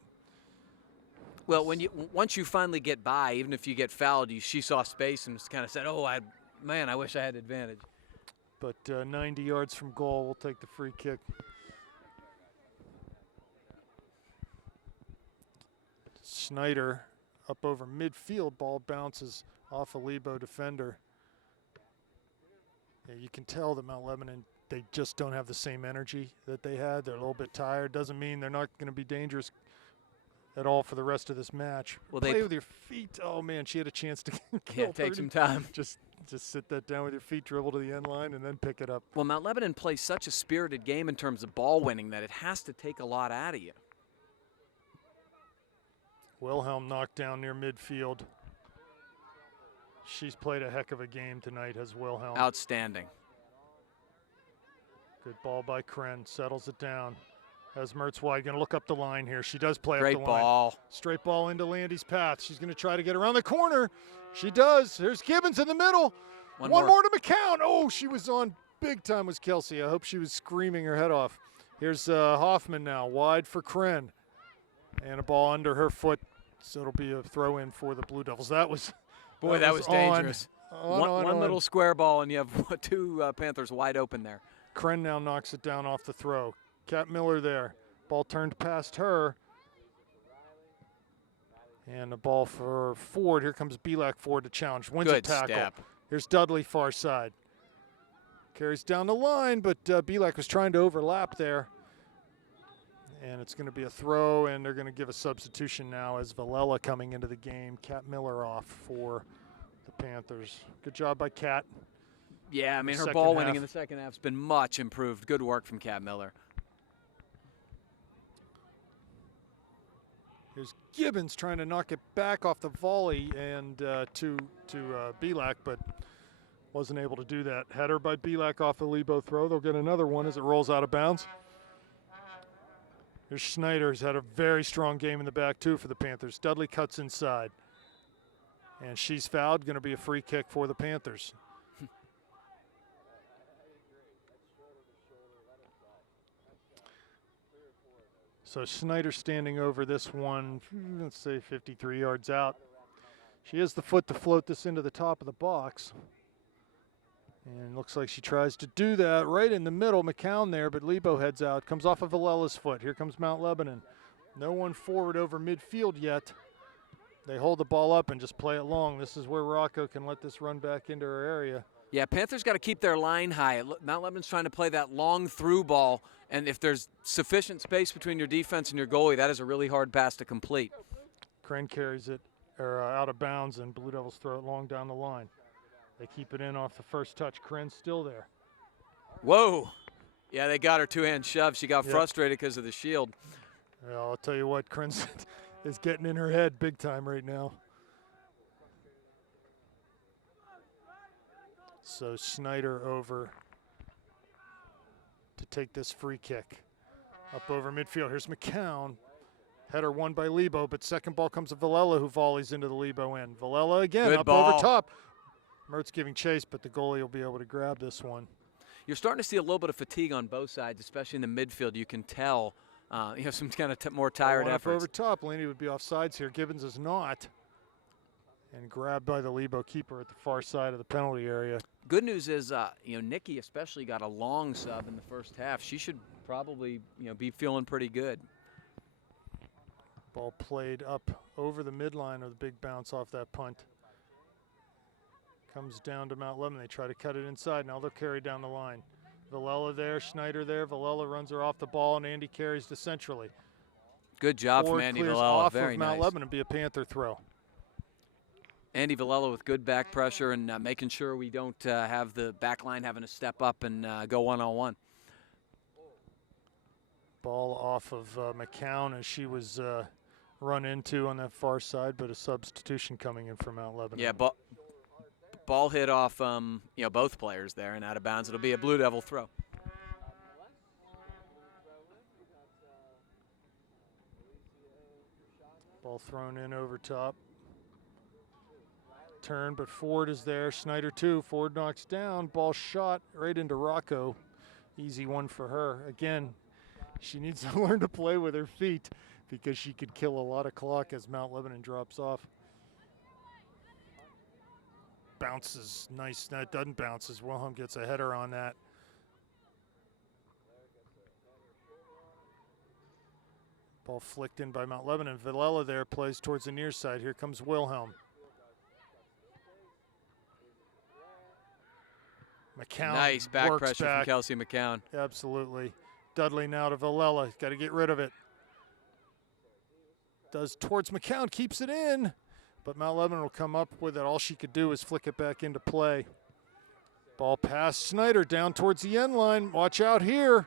Well, once you finally get by, even if you get fouled, she saw space and just kind of said, "Oh, I wish I had advantage." 90 yards from goal, we'll take the free kick. Schneider up over midfield, ball bounces off a Lebo defender. Yeah, you can tell that Mount Lebanon, they just don't have the same energy that they had. They're a little bit tired. Doesn't mean they're not going to be dangerous at all for the rest of this match. Well, Play with your feet. Oh, man, she had a chance to kill. Yeah, take 30. some time. Just sit that down with your feet, dribble to the end line, and then pick it up. Well, Mount Lebanon plays such a spirited game in terms of ball winning that it has to take a lot out of you. Wilhelm knocked down near midfield. She's played a heck of a game tonight, has Wilhelm. Outstanding. Good ball by Kren, settles it down. Has Mertz wide, going to look up the line here. She does play Great up the line. ball. Straight ball into Landy's path. She's going to try to get around the corner. She does. There's Gibbons in the middle. One more to McCown. Oh, she was on big time was Kelsey. I hope she was screaming her head off. Here's Hoffman now, wide for Kren. And a ball under her foot, so it'll be a throw in for the Blue Devils. That was Boy, that was dangerous. One little square ball, and you have two Panthers wide open there. Kren now knocks it down off the throw. Kat Miller there. Ball turned past her. And the ball for Ford. Here comes Belak Ford to challenge. Wins a Good tackle. step. Here's Dudley far side. Carries down the line, but Belak was trying to overlap there. And it's going to be a throw, and they're going to give a substitution now as Villela coming into the game. Kat Miller off for the Panthers. Good job by Kat. Yeah, I mean, her second ball winning half. in the second half has been much improved. Good work from Kat Miller. Here's Gibbons trying to knock it back off the volley and to Belak, but wasn't able to do that. Header by Belak off the Lebo throw. They'll get another one as it rolls out of bounds. Here's Schneider, who's had a very strong game in the back, too, for the Panthers. Dudley cuts inside. And she's fouled. Going to be a free kick for the Panthers. So Schneider standing over this one, let's say 53 yards out. She has the foot to float this into the top of the box. And looks like she tries to do that right in the middle. McCown there, but Lebo heads out. Comes off of Villela's foot. Here comes Mount Lebanon. No one forward over midfield yet. They hold the ball up and just play it long. This is where Rocco can let this run back into her area. Yeah, Panthers got to keep their line high. Mount Lebanon's trying to play that long through ball, and if there's sufficient space between your defense and your goalie, that is a really hard pass to complete. Kren carries it out of bounds, and Blue Devils throw it long down the line. They keep it in off the first touch. Kren's still there. Whoa. Yeah, they got her two-hand shove. She got frustrated because of the shield. Well, I'll tell you what, Kren is getting in her head big time right now. So Schneider over to take this free kick. Up over midfield. Here's McCown. Header won by Lebo, but second ball comes to Villela, who volleys into the Lebo end. Villela again, Good up ball. over top. Mertz giving chase, but the goalie will be able to grab this one. You're starting to see a little bit of fatigue on both sides, especially in the midfield. You can tell some kind of more tired Up efforts. over top. Laney would be offsides here. Gibbons is not. And grabbed by the Lebo keeper at the far side of the penalty area. Good news is, Nikki especially got a long sub in the first half. She should probably, be feeling pretty good. Ball played up over the midline of the big bounce off that punt. Comes down to Mount Lebanon. They try to cut it inside. Now they'll carry down the line. Villela there, Schneider there. Villela runs her off the ball, and Andy carries to centrally. Good job Ford from Andy clears Villela. off Very of Mount nice. Lebanon, be a Panther throw. Andy Villela with good back pressure and making sure we don't have the back line having to step up and go one-on-one. Ball off of McCown as she was run into on that far side, but a substitution coming in for Mount Lebanon. Yeah, ball hit off both players there and out of bounds. It'll be a Blue Devil throw. Ball thrown in over top. Turn, but Ford is there. Schneider too. Ford knocks down. Ball shot right into Rocco. Easy one for her. Again, she needs to learn to play with her feet because she could kill a lot of clock as Mount Lebanon drops off. Bounces nice. That doesn't bounce as Wilhelm gets a header on that. Ball flicked in by Mount Lebanon. Villela there plays towards the near side. Here comes Wilhelm. McCown Nice back works pressure back. from Kelsey McCown. Absolutely. Dudley now to Villela. Got to get rid of it. Does towards McCown, keeps it in. But Mount Lebanon will come up with it. All she could do is flick it back into play. Ball past Schneider down towards the end line. Watch out here.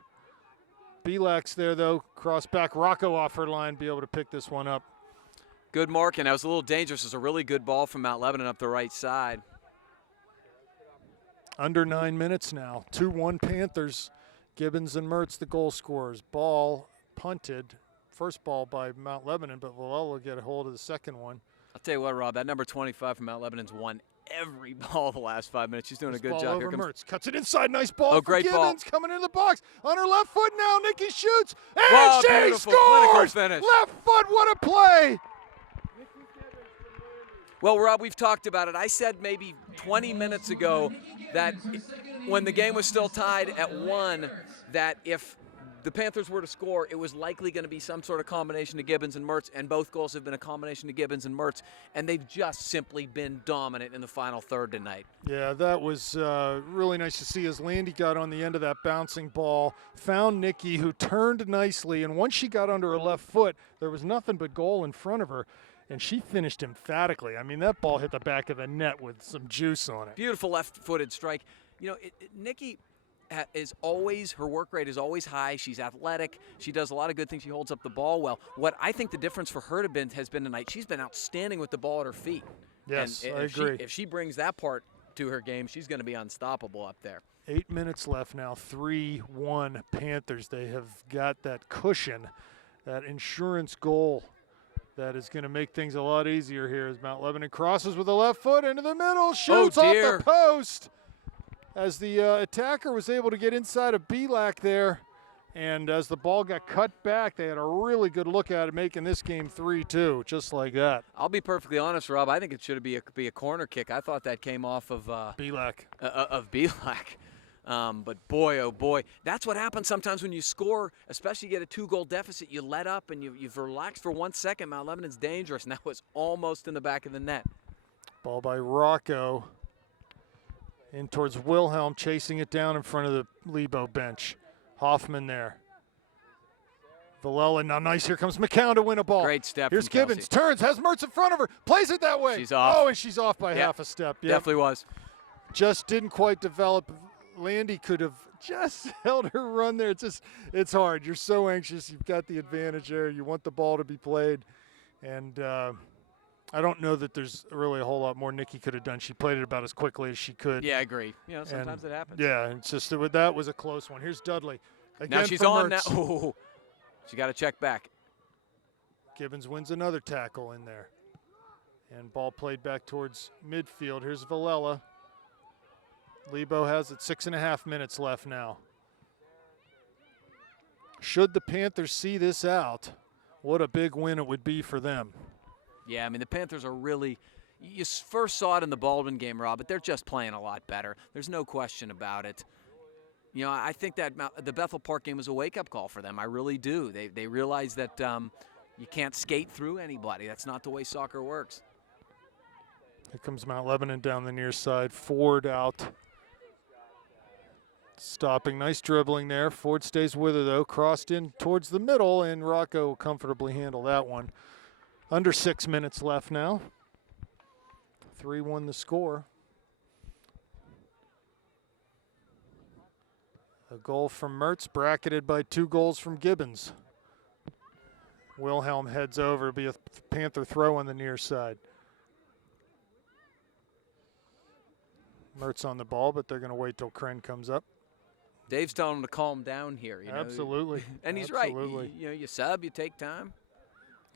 Belak's there, though. Cross back. Rocco off her line. Be able to pick this one up. Good mark, and that was a little dangerous. It was a really good ball from Mount Lebanon up the right side. Under 9 minutes now. 2-1 Panthers. Gibbons and Mertz, the goal scorers. Ball punted. First ball by Mount Lebanon, but Villela will get a hold of the second one. I'll tell you what, Rob, that number 25 from Mount Lebanon's won every ball the last 5 minutes. She's doing a good Ball job. over Here comes Mertz. Cuts it inside. Nice ball for great ball. Gibbons. Coming into the box. On her left foot now. Nikki shoots. And Wow, she beautiful clinical scores! finish. Left foot. What a play. Well, Rob, we've talked about it. I said maybe 20 minutes ago that when the game was still tied at 1, that if the Panthers were to score, it was likely going to be some sort of combination of Gibbons and Mertz, and both goals have been a combination of Gibbons and Mertz, and they've just simply been dominant in the final third tonight. Yeah, that was really nice to see as Landy got on the end of that bouncing ball, found Nikki, who turned nicely, and once she got under her left foot, there was nothing but goal in front of her, and she finished emphatically. I mean, that ball hit the back of the net with some juice on it. Beautiful left-footed strike. You know, Nikki is always, her work rate is always high. She's athletic. She does a lot of good things. She holds up the ball well. What I think the difference for her has been tonight, she's been outstanding with the ball at her feet. Yes, and I agree. If she brings that part to her game, she's going to be unstoppable up there. 8 minutes left now, 3-1 Panthers. They have got that cushion, that insurance goal that is going to make things a lot easier here as Mount Lebanon crosses with the left foot into the middle, shoots off the post as the attacker was able to get inside of Belak there. And as the ball got cut back, they had a really good look at it, making this game 3-2, just like that. I'll be perfectly honest, Rob. I think it should be a corner kick. I thought that came off of Belak. But boy, oh boy, that's what happens sometimes when you score, especially you get a 2-goal deficit. You let up and you've relaxed for 1 second. Mount Lebanon's dangerous. Now it's almost in the back of the net. Ball by Rocco. In towards Wilhelm, chasing it down in front of the Lebo bench. Hoffman there. Villela, now nice. Here comes McCown to win a ball. Great step. Here's Gibbons, turns, has Mertz in front of her, plays it that way. She's off. Oh, and she's off by half a step. Yep. Definitely was. Just didn't quite develop. Landy could have just held her run there. It's hard. You're so anxious. You've got the advantage there. You want the ball to be played. And I don't know that there's really a whole lot more Nikki could have done. She played it about as quickly as she could. Yeah, I agree. You know, sometimes it happens. Yeah, it's just that was a close one. Here's Dudley. Again now she's from on Mertz. now. Oh, she got to check back. Gibbons wins another tackle in there. And ball played back towards midfield. Here's Villela. Lebo has it, 6.5 minutes left now. Should the Panthers see this out, what a big win it would be for them. Yeah, I mean, the Panthers are really – you first saw it in the Baldwin game, Rob, but they're just playing a lot better. There's no question about it. You know, I think that the Bethel Park game was a wake-up call for them. I really do. They realize that you can't skate through anybody. That's not the way soccer works. Here comes Mount Lebanon down the near side. Ford out. Stopping, nice dribbling there. Ford stays with her though, crossed in towards the middle, and Rocco will comfortably handle that one. Under 6 minutes left now. 3-1 the score. A goal from Mertz, bracketed by 2 goals from Gibbons. Wilhelm heads over, it'll be a Panther throw on the near side. Mertz on the ball, but they're going to wait till Kren comes up. Dave's telling him to calm down here. You know? Absolutely. And he's Absolutely. right. You know, you sub, you take time.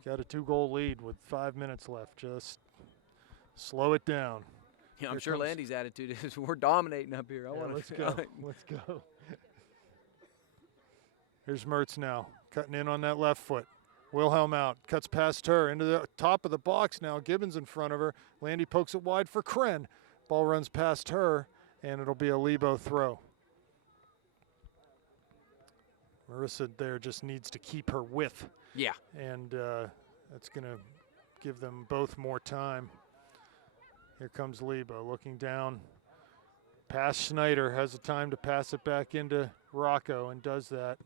Got a 2-goal lead with 5 minutes left. Just slow it down. You know, I'm sure Landy's attitude is we're dominating up here. Let's go. Let's go. Here's Mertz now, cutting in on that left foot. Wilhelm out, cuts past her into the top of the box now. Gibbons in front of her. Landy pokes it wide for Kren. Ball runs past her, and it'll be a Lebo throw. Marissa there just needs to keep her width. Yeah. And that's going to give them both more time. Here comes Lebo looking down. Pass Schneider, has the time to pass it back into Rocco and does that.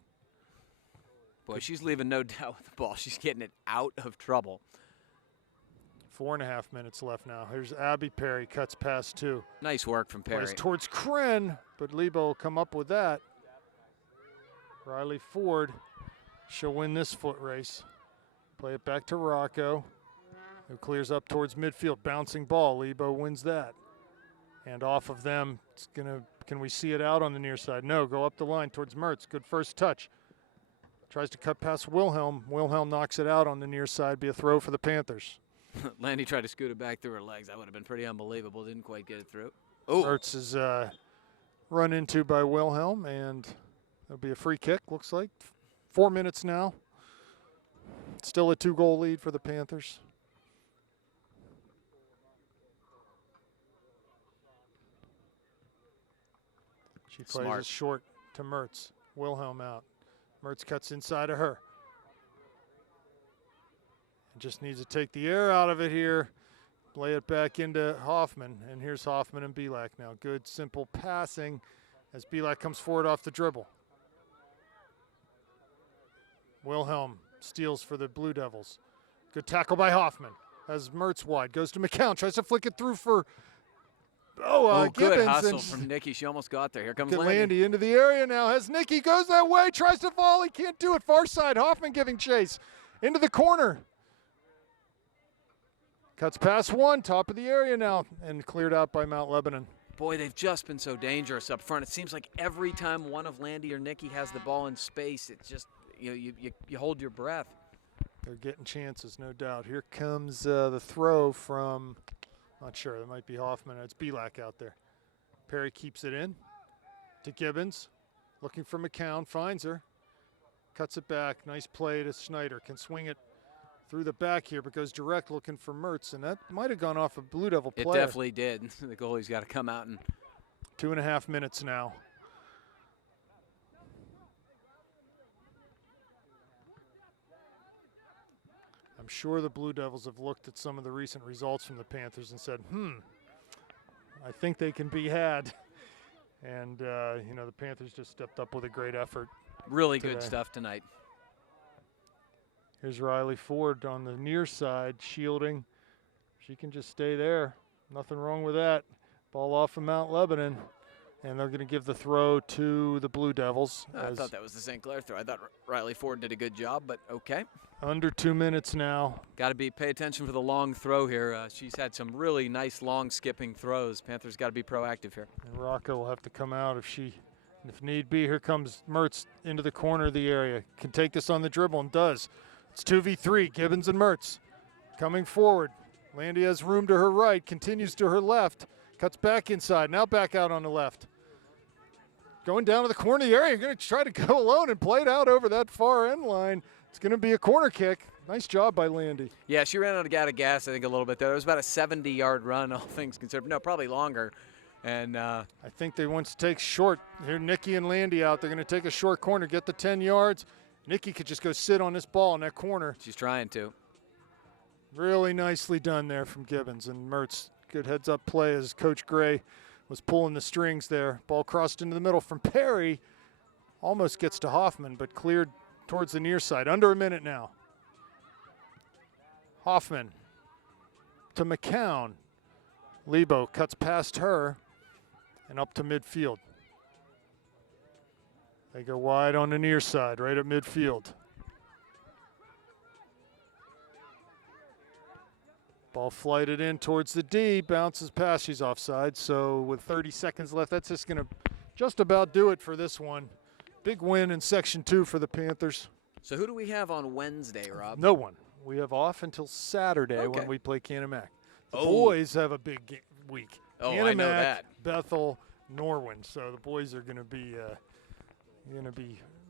Boy, she's leaving no doubt with the ball. She's getting it out of trouble. 4.5 minutes left now. Here's Abby Perry, cuts past 2. Nice work from Perry. Plays towards Kren, but Lebo will come up with that. Riley Ford, she'll win this foot race. Play it back to Rocco, who clears up towards midfield. Bouncing ball, Lebo wins that. And off of them, it's gonna. Can we see it out on the near side? No, go up the line towards Mertz. Good first touch. Tries to cut past Wilhelm. Wilhelm knocks it out on the near side. Be a throw for the Panthers. Landy tried to scoot it back through her legs. That would have been pretty unbelievable. Didn't quite get it through. Oh. Mertz is run into by Wilhelm, and it'll be a free kick, looks like. 4 minutes now. Still a 2-goal lead for the Panthers. She plays Smart. it short to Mertz. Wilhelm out. Mertz cuts inside of her. Just needs to take the air out of it here. Lay it back into Hoffman. And here's Hoffman and Belak now. Good, simple passing as Belak comes forward off the dribble. Wilhelm steals for the Blue Devils. Good tackle by Hoffman. Has Mertz wide. Goes to McCown. Tries to flick it through for good Gibbons. hustle And from Nikki. She almost got there. Here comes Landy. Landy. Into the area now. Has Nikki. Goes that way. Tries to volley. Can't do it. Far side. Hoffman giving chase. Into the corner. Cuts past one. Top of the area now. And cleared out by Mount Lebanon. Boy, they've just been so dangerous up front. It seems like every time one of Landy or Nikki has the ball in space, it's just, you hold your breath. They're getting chances, no doubt. Here comes the throw from, not sure, that might be Hoffman. It's Belak out there. Perry keeps it in to Gibbons. Looking for McCown, finds her. Cuts it back, nice play to Schneider. Can swing it through the back here, but goes direct looking for Mertz. And that might have gone off a Blue Devil It player. definitely did. The goalie's got to come out and. 2.5 minutes now. I'm sure the Blue Devils have looked at some of the recent results from the Panthers and said, I think they can be had. And, the Panthers just stepped up with a great effort. Really today. good stuff tonight. Here's Riley Ford on the near side, shielding. She can just stay there. Nothing wrong with that. Ball off of Mount Lebanon. And they're going to give the throw to the Blue Devils. I thought that was the St. Clair throw. I thought Riley Ford did a good job, but okay. Under 2 minutes now. Got to pay attention for the long throw here. She's had some really nice long skipping throws. Panthers got to be proactive here. And Rocco will have to come out if need be. Here comes Mertz into the corner of the area. Can take this on the dribble and does. It's 2v3, Gibbons and Mertz coming forward. Landy has room to her right, continues to her left, cuts back inside, now back out on the left. Going down to the corner of the area, you're going to try to go alone and play it out over that far end line. It's going to be a corner kick. Nice job by Landy. Yeah, she ran out of gas, I think, a little bit there. It was about a 70-yard run, all things considered. No, probably longer. And I think they want to take short. Here, Nikki and Landy out. They're going to take a short corner, get the 10 yards. Nikki could just go sit on this ball in that corner. She's trying to. Really nicely done there from Gibbons and Mertz. Good heads-up play as Coach Gray was pulling the strings there. Ball crossed into the middle from Perry. Almost gets to Hoffman, but cleared towards the near side. Under a minute now. Hoffman to McCown. Lebo cuts past her and up to midfield. They go wide on the near side, right at midfield. Ball flighted in towards the D, bounces past, she's offside. So with 30 seconds left, that's just going to just about do it for this one. Big win in Section 2 for the Panthers. So who do we have on Wednesday, Rob? No one. We have off until Saturday Okay. when we play Canamac. The Oh. boys have a big week. Oh, Canamac, I know that. Bethel, Norwin. So the boys are going to be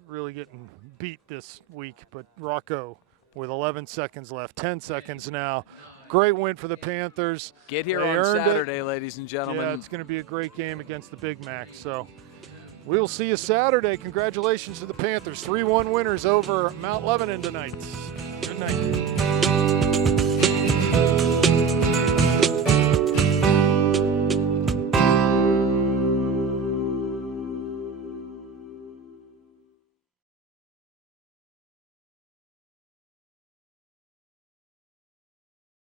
really getting beat this week. But Rocco with 11 seconds left, 10 seconds now. Great win for the Panthers. Get here They on earned it. Saturday, ladies and gentlemen. Yeah, it's going to be a great game against the Big Mac. So we'll see you Saturday. Congratulations to the Panthers. 3-1 winners over Mount Lebanon tonight. Good night.